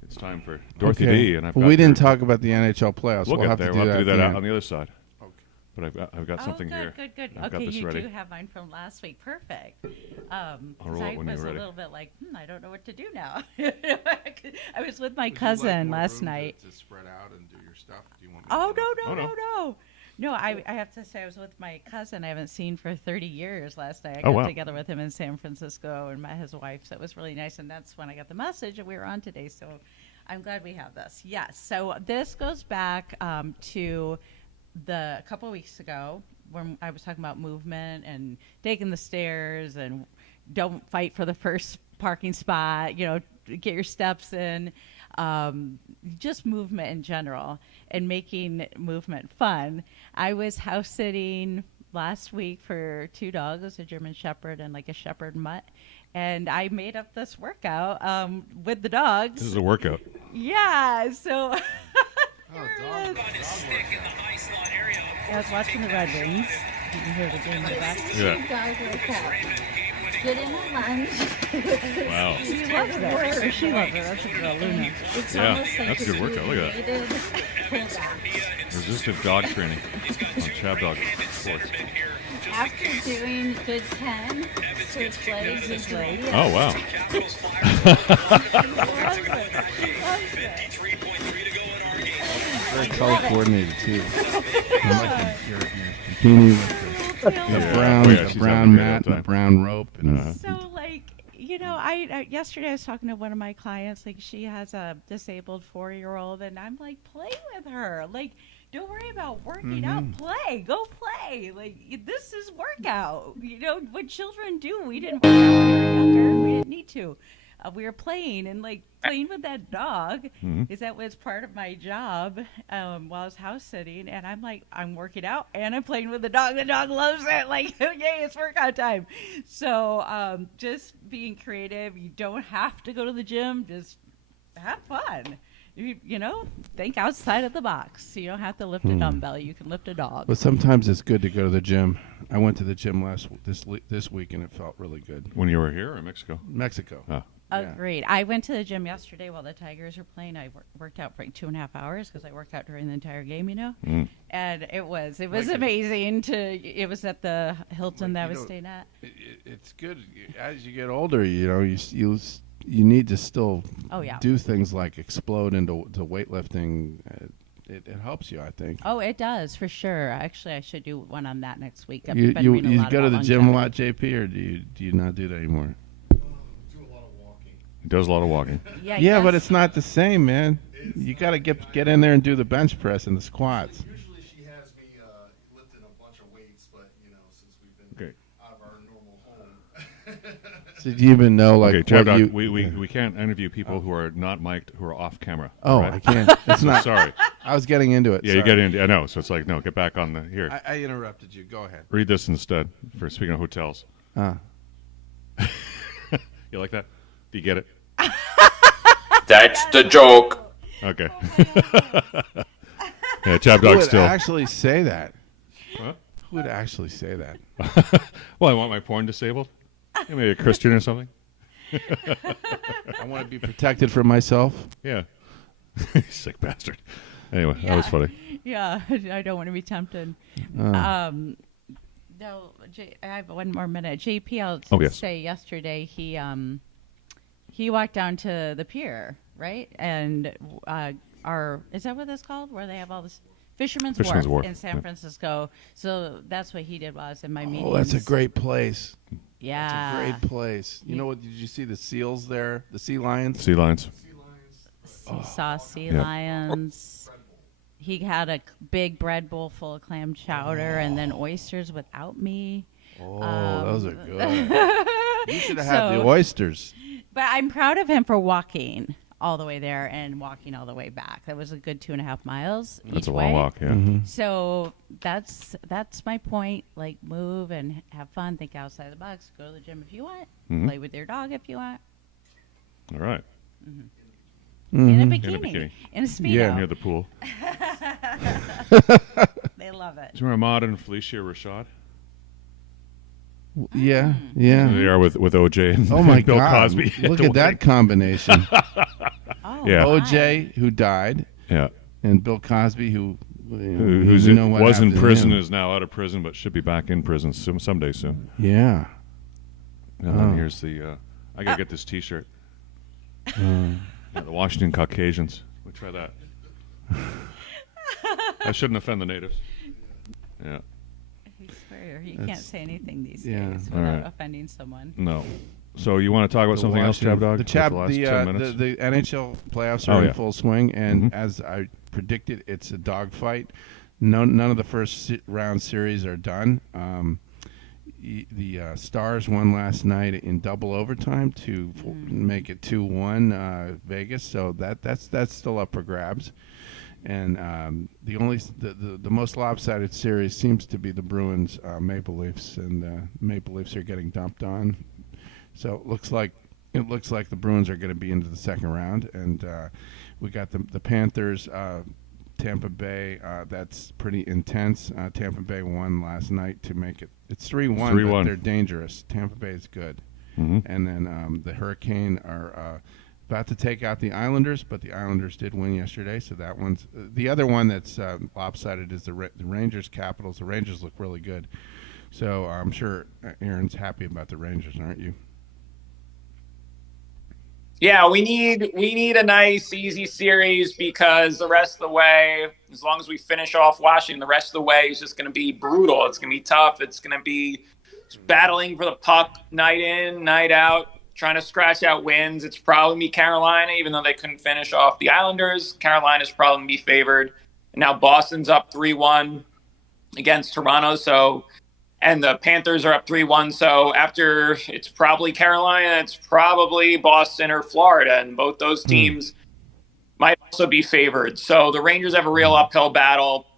It's time for Dorothy D. And we didn't talk about the NHL playoffs. We'll have get there. to do that on the other side. Okay. But I've got something here. Good. I've got Okay, this you ready. do have mine from last week. Perfect. I'll roll it when you're was ready. a little bit like, I don't know what to do now. I was with my cousin last night. To spread out and do your stuff. Do you want me No. No, I have to say I was with my cousin I haven't seen for 30 years last night. I Oh, got wow. together with him in San Francisco and met his wife, so it was really nice. And that's when I got the message that we were on today, so I'm glad we have this. Yes, so this goes back to a couple weeks ago when I was talking about movement and taking the stairs and don't fight for the first parking spot, get your steps in. Just movement in general and making movement fun. I was house sitting last week for 2 dogs, a German Shepherd and like a Shepherd Mutt. And I made up this workout with the dogs. This is a workout. Yeah, so I was watching the Red Wings. You can hear the game in the back. Yeah. Get in a lunge. Wow. She loves it. Or she loves it. That's a girl, Luna. It's Yeah, almost like that's a good workout. Look at that. Resistant dog training on Chab Dog Sports. After doing good 10, switch legs is great. Oh, wow. Very color coordinated too. I like your bikini with the brown mat and the brown rope. And So, like, you know, I yesterday I was talking to one of my clients. Like, she has a disabled 4-year-old, and I'm like, play with her. Like, don't worry about working out. Play. Go play. Like, this is workout. You know, what children do. We didn't work out when we were younger. We didn't need to. We were playing, and like playing with that dog that was part of my job while I was house sitting. And I'm like, I'm working out and I'm playing with the dog. The dog loves it. Like, yay, it's workout time. So just being creative. You don't have to go to the gym. Just have fun. You know, think outside of the box. You don't have to lift a dumbbell. You can lift a dog. But sometimes it's good to go to the gym. I went to the gym this week and it felt really good. When you were here or in Mexico? Mexico. Oh. Agreed. I went to the gym yesterday while the Tigers were playing. I worked out for like 2.5 hours because I worked out during the entire game, you know. And it was amazing it was at the Hilton that I was staying at. It's good as you get older. You know, you need to still do things like explode into weightlifting. It helps you, I think. Oh, it does for sure. Actually, I should do one on that next week. You go to the gym a lot, JP, or do you not do that anymore? He does a lot of walking. Yeah, but it's not the same, man. You got to get in there and do the bench press and the squats. Usually she has me lifting a bunch of weights, but you know, since we've been out of our normal home. So do you even know like okay, Chab, we can't interview people who are not mic'd, who are off camera. Oh, right? I can't. It's not. Sorry. I was getting into it. Yeah, sorry. you get into. I know. So it's like, no, get back on the here. I interrupted you. Go ahead. Read this instead. For speaking of hotels. You like that? Do you get it? That's the joke. Okay. Yeah, Chab Dog still. Who would actually say that? What? Who would actually say that? Well, I want my porn disabled. Maybe a Christian or something. I want to be protected from myself. Yeah. Sick bastard. Anyway, that was funny. Yeah, I don't want to be tempted. No, I have one more minute. JP, I'll say yesterday he walked down to the pier, right? And is that what that's called? Where they have all this Fisherman's Wharf in San Francisco. So that's what he did while I was in my meetings. Oh, that's a great place. Yeah. It's a great place. You know what? Did you see the seals there? The sea lions? Sea lions. Saw sea lions. He had a big bread bowl full of clam chowder and then oysters without me. Oh, those are good. You should have had the oysters. But I'm proud of him for walking all the way there and walking all the way back. That was a good 2.5 miles. That's each a long way. walk, yeah. So that's my point. Like, move and have fun. Think outside the box. Go to the gym if you want. Play with your dog if you want. All right. In a bikini. In a Speedo. Yeah. Near the pool. They love it. Do you remember Ahmad and Felicia Rashad? Yeah. So they are with OJ and Oh my Bill God! Cosby. Look at that combination. Yeah. OJ, who died. Yeah. And Bill Cosby, who was in prison, is now out of prison, but should be back in prison someday soon. Yeah. And then here's the. I gotta get this T-shirt. Yeah, the Washington Caucasians. We'll try that. I shouldn't offend the natives. Yeah. I swear, you can't say anything these days All without right. offending someone. No. So you want to talk about something else, Chab Dog? The NHL playoffs are in full swing, and as I predicted, it's a dogfight. None of the first round series are done. The Stars won last night in double overtime to make it 2-1 Vegas, so that's still up for grabs. And the most lopsided series seems to be the Bruins Maple Leafs, and Maple Leafs are getting dumped on. So it looks like the Bruins are going to be into the second round, and we got the Panthers, Tampa Bay. That's pretty intense. Tampa Bay won last night to make it. It's 3-1, but they're dangerous. Tampa Bay is good. Mm-hmm. And then the Hurricane are about to take out the Islanders, but the Islanders did win yesterday, so that one's the other one that's lopsided is the Rangers Capitals. The Rangers look really good, so I'm sure Aaron's happy about the Rangers, aren't you? Yeah, we need a nice, easy series because the rest of the way, as long as we finish off Washington, the rest of the way is just going to be brutal. It's going to be tough. It's going to be battling for the puck night in, night out, trying to scratch out wins. It's probably be Carolina, even though they couldn't finish off the Islanders. Carolina's probably going to be favored. And now Boston's up 3-1 against Toronto, and the Panthers are up 3-1. So after it's probably Carolina, it's probably Boston or Florida, and both those teams might also be favored. So the Rangers have a real uphill battle.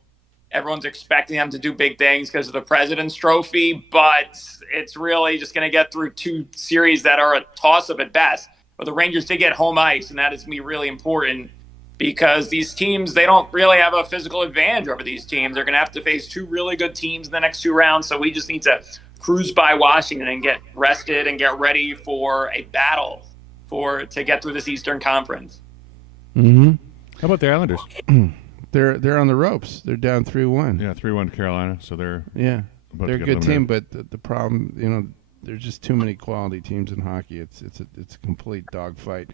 Everyone's expecting them to do big things because of the President's Trophy, but it's really just going to get through two series that are a toss-up at best. But the Rangers did get home ice, and that is going to be really important because these teams, they don't really have a physical advantage over these teams. They're going to have to face two really good teams in the next two rounds, so we just need to cruise by Washington and get rested and get ready for a battle to get through this Eastern Conference. Mm-hmm. How about the Islanders? They're on the ropes. They're down 3-1. Yeah, 3-1 to Carolina. So they're a good team, but the problem, there's just too many quality teams in hockey. It's a complete dogfight.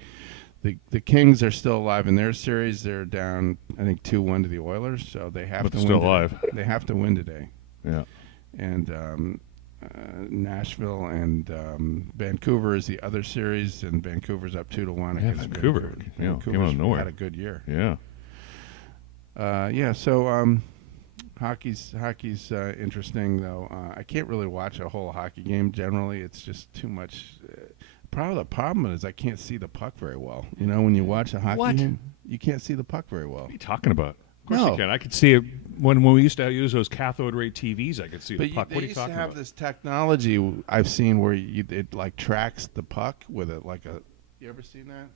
The Kings are still alive in their series. They're down, I think, 2-1 to the Oilers, so they have to win. Still alive. They have to win today. Yeah. And Nashville and Vancouver is the other series, and Vancouver's up 2-1. Yeah, Vancouver. Came out of nowhere. Had a good year. Yeah. So hockey's interesting, though. I can't really watch a whole hockey game generally. It's just too much. Probably the problem is I can't see the puck very well. When you watch a hockey game, you can't see the puck very well. What are you talking about? Of course you can. I could see it when we used to use those cathode ray TVs. I could see the puck. What are you talking about? They used to have this technology I've seen where it like tracks the puck with it like a. You ever seen that?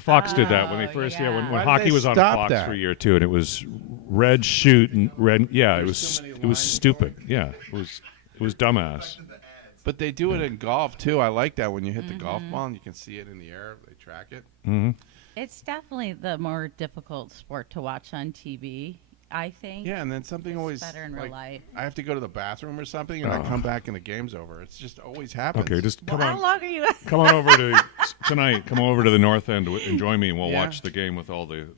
Fox did that when they first, when hockey was on Fox for a year or two, and it was red shoot and red. Yeah, it was stupid. Yeah, it was dumbass. But they do it in golf too. I like that when you hit the golf ball and you can see it in the air. They track it. Mm-hmm. It's definitely the more difficult sport to watch on TV, I think. Yeah, and then something always better in real life. I have to go to the bathroom or something, and I come back and the game's over. It's just always happens. Okay, just come on. How long are you? Come on over to tonight. Come over to the North End and join me, and we'll watch the game with all the Ooh,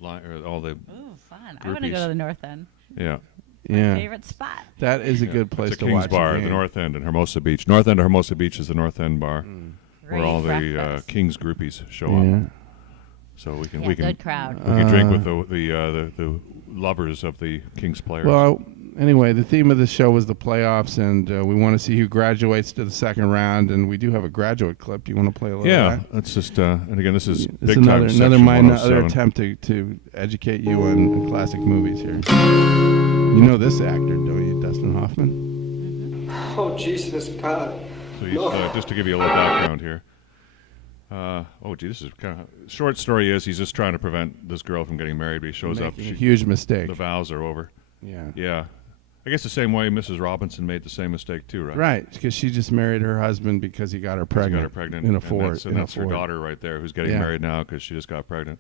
fun! Groupies. I want to go to the North End. Yeah. My favorite spot. That is a good place it's to King's watch. Bar, the North End in Hermosa Beach. North End of Hermosa Beach is the North End bar, where all the King's groupies show up. So we can good crowd. We can drink with the lovers of the Kings players. Well, anyway, the theme of the show was the playoffs, and we want to see who graduates to the second round. And we do have a graduate clip. Do you want to play a little? Yeah, of that? that's just. And again, this is it's big time. another attempt to educate you on classic movies here. You know this actor, don't you, Dustin Hoffman? Oh, Jesus God. So he's, just to give you a little background here. This is kind of short story. He's just trying to prevent this girl from getting married, but he shows up. A huge mistake. The vows are over. Yeah. Yeah. I guess the same way Mrs. Robinson made the same mistake too, right? Right, because she just married her husband because he got her pregnant. In a Ford. And that's her daughter right there who's getting married now because she just got pregnant.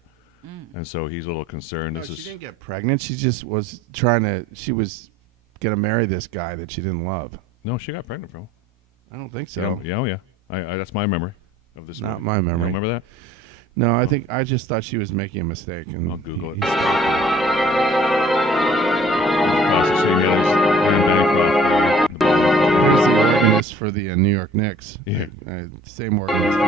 And so he's a little concerned. No, she didn't get pregnant. She just was she was going to marry this guy that she didn't love. No, she got pregnant from him. I don't think so. Yeah. That's my memory of this. Not my memory. You remember that? No, I just thought she was making a mistake. And I'll Google it. Here's the organist for the New York Knicks. Yeah. Same organist. For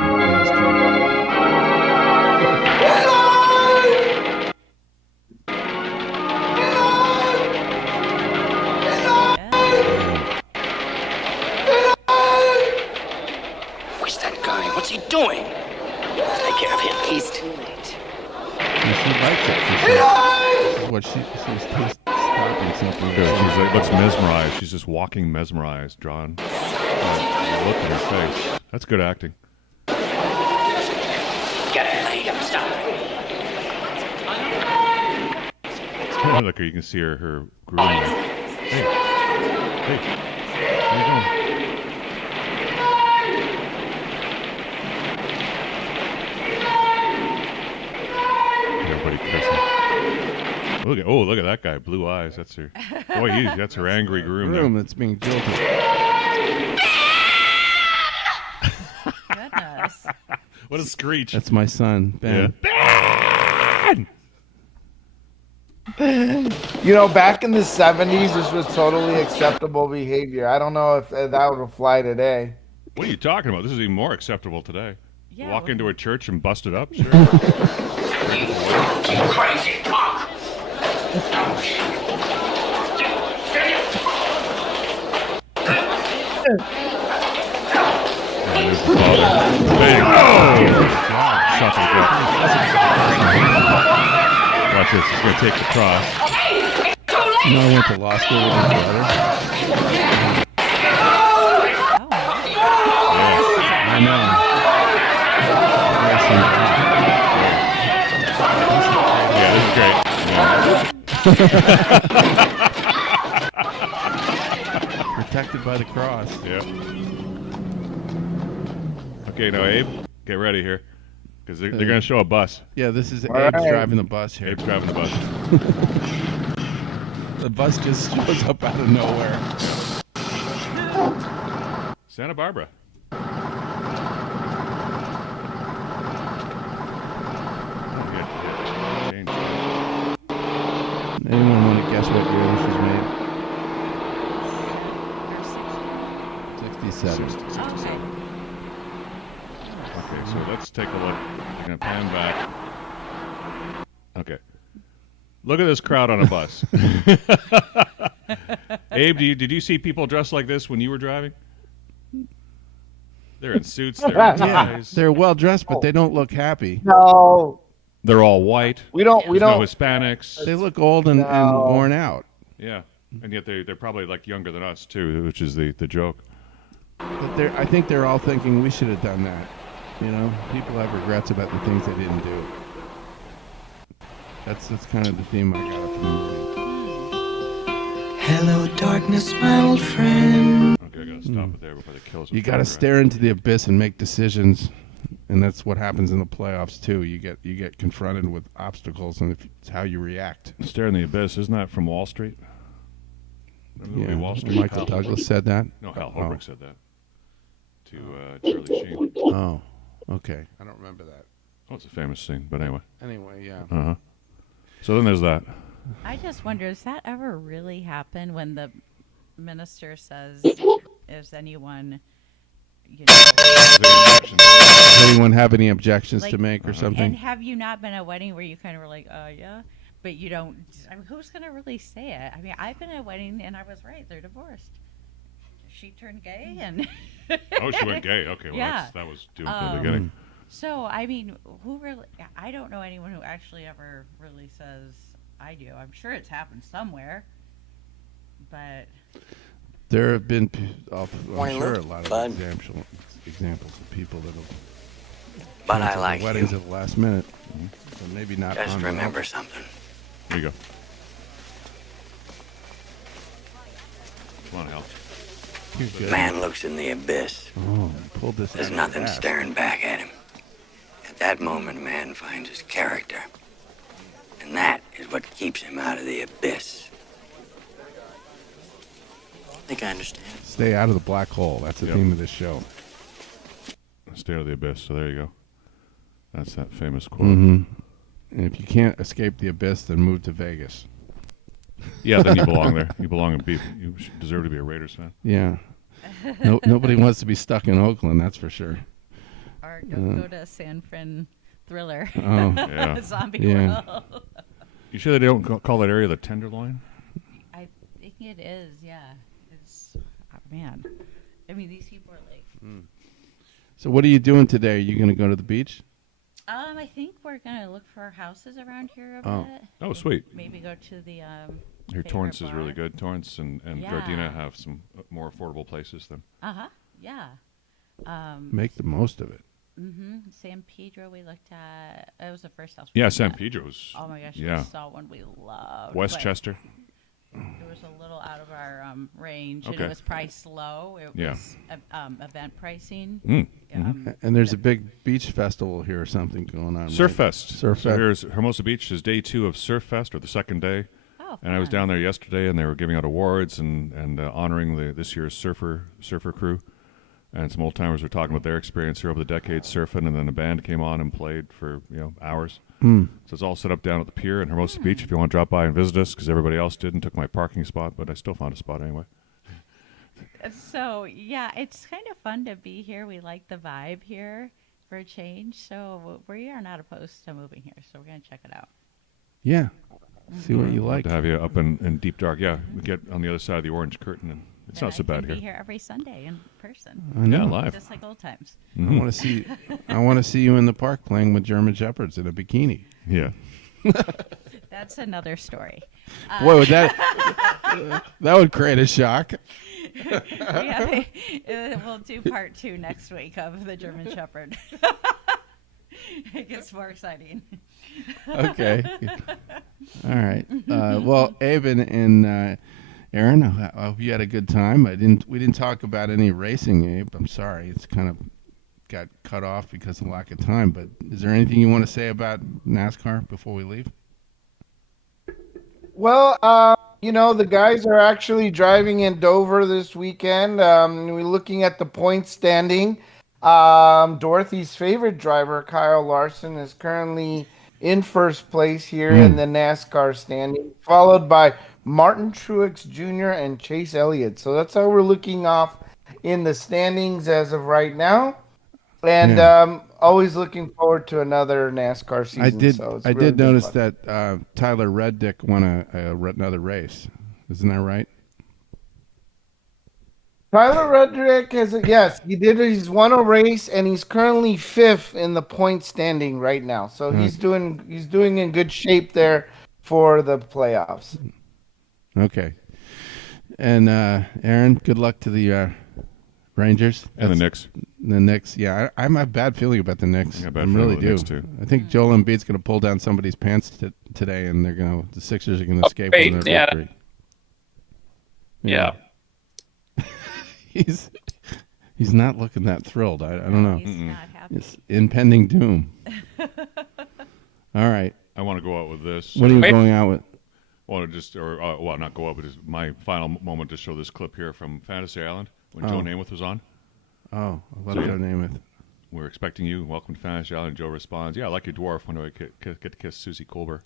Where's that guy? What's he doing? Take care of him. He's too late. She likes it. what she's stopping something. Good. She's like, looks mesmerized. She's just walking mesmerized, drawn. Look at her face. That's good acting. Look, you can see her groom. Hey, where you going? Everybody kissing. Look at that guy, blue eyes. That's her. Boy, that's her angry groom. That's being jilted. Goodness. What a screech! That's my son, Ben. Yeah. Ben! You know, back in the 70s, this was totally acceptable behavior. I don't know if that would apply today. What are you talking about? This is even more acceptable today. Yeah, Walk into a church and bust it up? Sure. You crazy punk! There's the father. Bang. Oh! Shot to the gut. Watch this. He's going to take the cross. You know, I went to law school with his brother. I know. Protected by the cross. Yeah. Okay, now Abe, get ready here, because they're going to show a bus. Yeah, this is Abe's driving the bus here. Abe's driving the bus. The bus just shows up out of nowhere. Santa Barbara. Anyone want to guess what year this was made? 67. Okay, so let's take a look. I'm going to pan back. Okay. Look at this crowd on a bus. Abe, did you see people dressed like this when you were driving? They're in suits. They're in ties. They're well dressed, but they don't look happy. No. They're all white. We don't. No Hispanics. They look old and worn out. Yeah, and yet they're probably like younger than us too, which is the joke. But I think they're all thinking we should have done that. You know, people have regrets about the things they didn't do. That's kind of the theme I got from the movie. Hello, darkness, my old friend. Okay, I gotta stop it there before they kill us. You gotta stare into the abyss and make decisions, and that's what happens in the playoffs too. You get confronted with obstacles, and it's how you react. Stare in the abyss. Isn't that from Wall Street? Yeah, Wall Street. Michael Douglas said that. No, Hal Holbrook said that to Charlie Sheen. Oh, okay. I don't remember that. Oh, it's a famous scene, but anyway. Anyway, yeah. Uh-huh. So then there's that. I just wonder, does that ever really happen when the minister says, is anyone, Does anyone have any objections to make or something? And have you not been at a wedding where you kind of were like, yeah, but you don't, I mean, who's going to really say it? I mean, I've been at a wedding and I was right, they're divorced. She turned gay and... Oh, she went gay. Okay, well, yeah. that was doomed from the beginning. So, I mean, who really... I don't know anyone who actually ever really says, I do. I'm sure it's happened somewhere, but... There have been, I'm sure, a lot of examples of people that have... But I like weddings you. at the last minute. So maybe not... Just remember something. There you go. Come on, Hal. Man looks in the abyss. Oh, pulled this There's out of nothing the ass. staring back at him. At that moment, man finds his character. And that is what keeps him out of the abyss. I think I understand. Stay out of the black hole. That's the theme of this show. Stay out of the abyss. So there you go. That's that famous quote. Mm-hmm. And if you can't escape the abyss, then move to Vegas. Yeah, then you belong there. You belong in you deserve to be a Raiders fan. Yeah. Nobody wants to be stuck in Oakland, that's for sure. Or go to San Fran Thriller. Oh, yeah. Zombie World. You sure they don't call that area the Tenderloin? I think it is, yeah. It's, man. I mean, these people are like... So what are you doing today? Are you going to go to the beach? I think we're gonna look for houses around here a bit. Oh, sweet. Maybe go to the Here, Torrance is bar. really good. Torrance and Gardena have some more affordable places than. Yeah. Make the most of it. San Pedro we looked at. It was the first house. Yeah, San Pedro's. Oh my gosh, yeah. we saw one we loved. Westchester. It was a little out of our range, Okay. and it was priced low. It was event pricing. And there's a big beach festival here or something going on. Surf right? Fest. Surf So Fest. here's Hermosa Beach is day 2 of Surf Fest, or the second day. Oh, and I was down there yesterday, and they were giving out awards and honoring this year's surfer crew. And some old timers were talking about their experience here over the decades surfing, and then a band came on and played for hours. So it's all set up down at the pier in Hermosa Beach. If you want to drop by and visit us, because everybody else did and took my parking spot, but I still found a spot anyway. So yeah, it's kind of fun to be here. We like the vibe here for a change, so we are not opposed to moving here. So we're gonna check it out. Yeah, see what you Love like. to have you up in deep dark. Yeah, we get on the other side of the orange curtain, and it's not so bad I can here. be here every Sunday in person. I know. Yeah, live. Just like old times. I want to see. I want to see you in the park playing with German shepherds in a bikini. Yeah. That's another story. Boy, would that would create a shock. We'll do part 2 next week of the German Shepherd. It gets more exciting. Okay. All right. Well, Abe and Aaron, I hope you had a good time. We didn't talk about any racing, Abe. I'm sorry. It's kind of got cut off because of lack of time. But is there anything you want to say about NASCAR before we leave? Well, the guys are actually driving in Dover this weekend. We're looking at the point standing. Dorothy's favorite driver, Kyle Larson, is currently in first place here in the NASCAR standing, followed by Martin Truex Jr. and Chase Elliott. So that's how we're looking off in the standings as of right now. And always looking forward to another NASCAR season. I did notice that Tyler Reddick won another race. Isn't that right? Tyler Reddick he did. He's won a race and he's currently 5th in the point standing right now. So he's doing in good shape there for the playoffs. Okay. And Aaron, good luck to the Rangers and the Knicks. The Knicks, yeah. I have a bad feeling about the Knicks. Yeah, I really do. I think Joel Embiid's going to pull down somebody's pants today, and the Sixers are going to escape from their victory. Yeah. He's not looking that thrilled. I don't know. He's not happy. It's impending doom. All right. I want to go out with this. What are you going out with? Want to just, not go out, but just my final moment to show this clip here from Fantasy Island when Joe Namath was on. Oh, I love Joe Namath. We're expecting you. Welcome to Fantasy Island. Joe responds, "Yeah, I like your dwarf when I get to kiss Susie Colbert."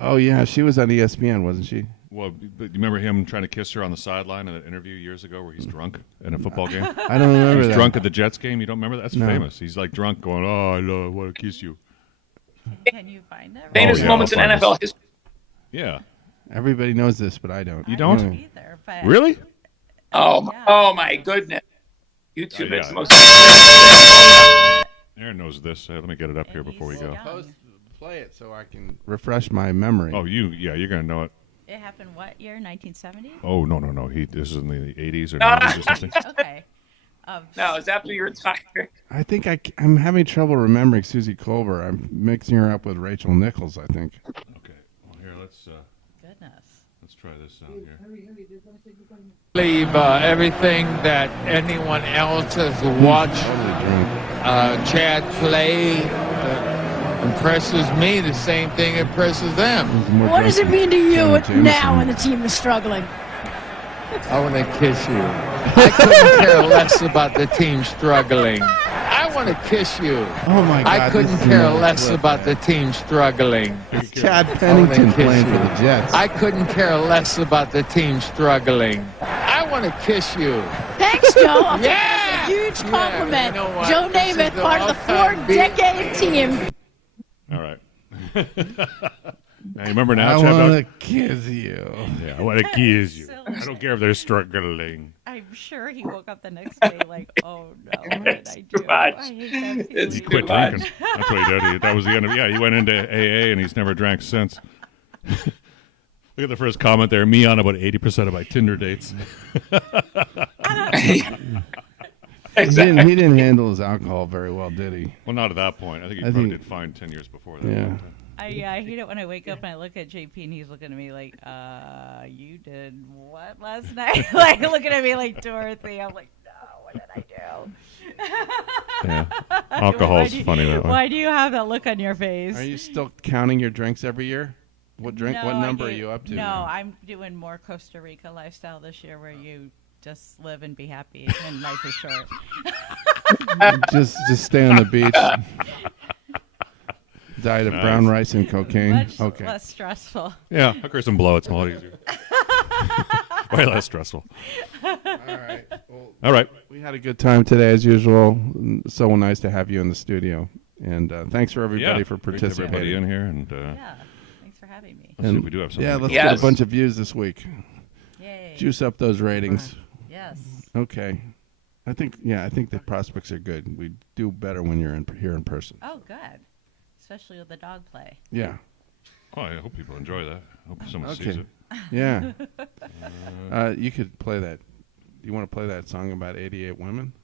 Oh yeah, she was on ESPN, wasn't she? Well, but you remember him trying to kiss her on the sideline in an interview years ago where he's drunk in a football game? I don't remember He's that. drunk at the Jets game. You don't remember that? That's No. famous. He's like drunk going, "Oh, I want to kiss you." Can you find that? Famous moments in NFL history. Yeah. Everybody knows this, but I don't. You don't? No. Either, but Really? Oh my goodness. YouTube is the most. Aaron knows this. Let me get it up here before we go. Play it so I can refresh my memory. Oh, you're gonna know it. It happened what year? 1970? Oh no. This is in the 80s or 90s or something. Okay. No, it's after you retired. I think I'm having trouble remembering Susie Colbert. I'm mixing her up with Rachel Nichols, I think. Okay. Well, here let's. Goodness. Let's try this sound here. Believe everything that anyone else has watched Chad play impresses me. The same thing impresses them. What does it mean to you now when the team is struggling? I want to kiss you. I couldn't care less about the team struggling. I want to kiss you. Oh my God! I couldn't care less about the team struggling. It's Chad Pennington playing for the Jets. I couldn't care less about the team struggling. I want to kiss you. Thanks, Joe. I'll take it as a huge compliment. You know what? Joe This is Namath, the part of the all-time four-decade team. All right. Now, you remember now, I Chad want Dog? to kiss you. Yeah, I want to kiss you. So I don't care if they're struggling. I'm sure he woke up the next day like, oh no, what did I do? much. I hate that It's He feeling. quit drinking. That's what he did. That was the end of. Yeah, he went into AA and he's never drank since. Look at the first comment there. Me on about 80% of my Tinder dates. Exactly. He didn't handle his alcohol very well, did he? Well, not at that point. I think he probably did fine 10 years before that. Yeah. I hate it when I wake up and I look at JP and he's looking at me like, you did what last night? Like looking at me like Dorothy. I'm like, no, what did I do? Yeah. Alcohol's funny that way. Why do you have that look on your face? Are you still counting your drinks every year? What drink? No, what I number are do- you up to? No, now? I'm doing more Costa Rica lifestyle this year where you just live and be happy and life is short. just stay on the beach. Diet of brown rice and cocaine. Much Okay. less stressful. Yeah, hookers and blow. It's a lot easier. Way less stressful. All right. Well, All right. We had a good time today, as usual. So nice to have you in the studio. And thanks for everybody for great to have participating. everybody in here. And Yeah, thanks for having me. let's see if we do have something. Yeah, let's Yes. get a bunch of views this week. Yay. Juice up those ratings. Yes. Okay. I think the prospects are good. We do better when you're here in person. Oh, good. Especially with the dog play. Yeah. Oh, I hope people enjoy that. I hope someone sees Okay. it. Yeah. You could play that. You want to play that song about 88 women?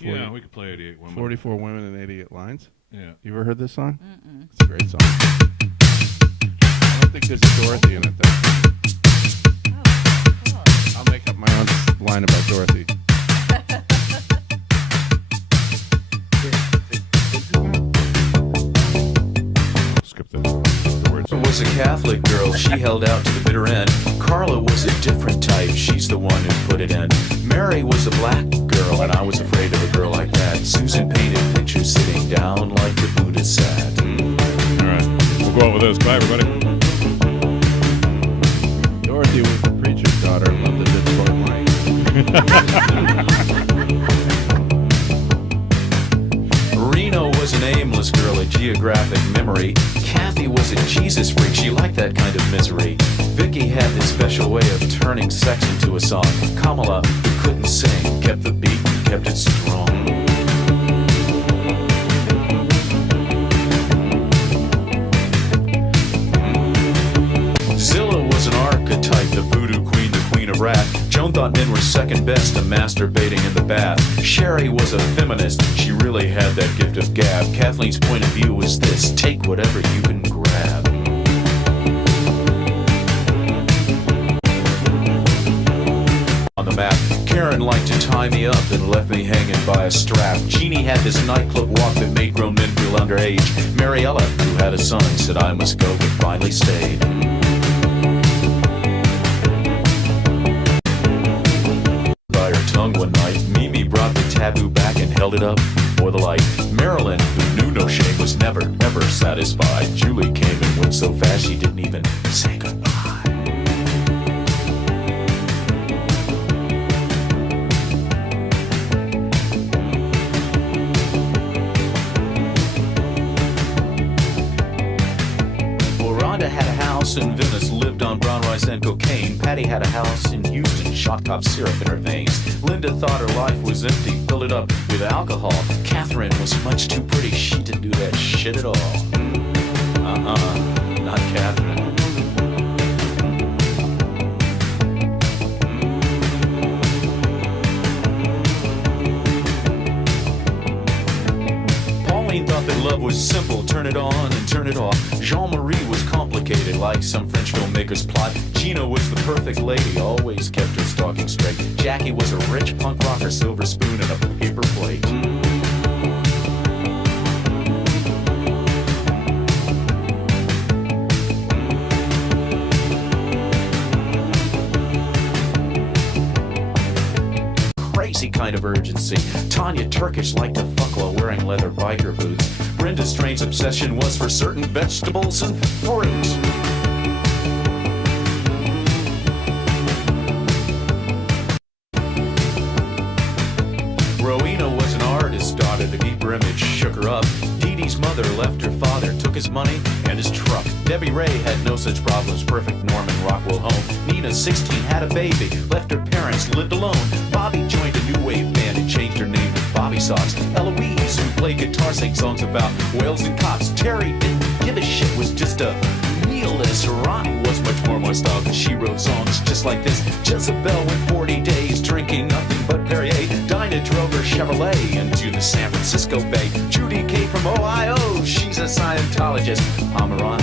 Yeah, we could play 88 women. 44 women and 88 lines? Yeah. You ever heard this song? Mm-mm. It's a great song. I don't think there's a Dorothy in it, though. Oh, cool. I'll make up my own line about Dorothy. Skip the words. Was a Catholic girl, she held out to the bitter end. Carla was a different type, she's the one who put it in. Mary was a black girl, and I was afraid of a girl like that. Susan painted pictures sitting down like the Buddha sat. All right. We'll go out with this. Bye, everybody. Dorothy was the preacher's daughter, loved the Detroit Lions. Reno was an aimless girl, a geographic memory. Kathy was a Jesus freak, she liked that kind of misery. Vicky had this special way of turning sex into a song. Kamala, who couldn't sing, kept the beat and kept it strong. Zilla was an archetype, the voodoo queen, the queen of rap. Joan thought men were second best to masturbating in the bath. Sherry was a feminist, she really had that gift of gab. Kathleen's point of view was this: take whatever you can grab. On the map, Karen liked to tie me up and left me hanging by a strap. Jeannie had this nightclub walk that made grown men feel underage. Mariella, who had a son, said I must go, but finally stayed. By her tongue one night, Mimi brought the taboo back and held it up for the light. Marilyn, who knew no shame, was never, ever satisfied. Julie came and went so fast she didn't even say goodbye. Rhonda had a house in Venice, lived on brown rice and cocaine. Patty had a house in Houston, shot top syrup in her veins. Linda thought her life was empty, filled it up with alcohol. Catherine was much too pretty, she didn't do that shit at all. Not Catherine. Pauline thought that love was simple, turn it on and turn it off. Jean-Marie was complicated, like some French filmmaker's plot. Gina was the perfect lady, always kept her stocking straight. Jackie was a rich punk rocker, silver spoon and a paper plate. Crazy kind of urgency. Tanya Turkish liked to fuck while wearing leather biker boots. Brenda Strain's obsession was for certain vegetables and fruit. Rowena was an artist daughter. The deeper image shook her up. Dee Dee Judy's mother left her father, took his money and his truck. Debbie Ray had no such problems, perfect Norman Rockwell home. Nina, 16, had a baby, left her parents, lived alone. Bobby joined a new wave band and changed her name to Bobby Sox. Eloise, who played guitar, sang songs about whales and cops. Terry didn't give a shit, was just a nihilist. Ronnie was much more my style, cause she wrote songs just like this. Jezebel went 40 days drinking nothing but Perrier. Dinah drove her Chevrolet into the San Francisco Bay. Judy came from Ohio, she's a Scientologist. Amaran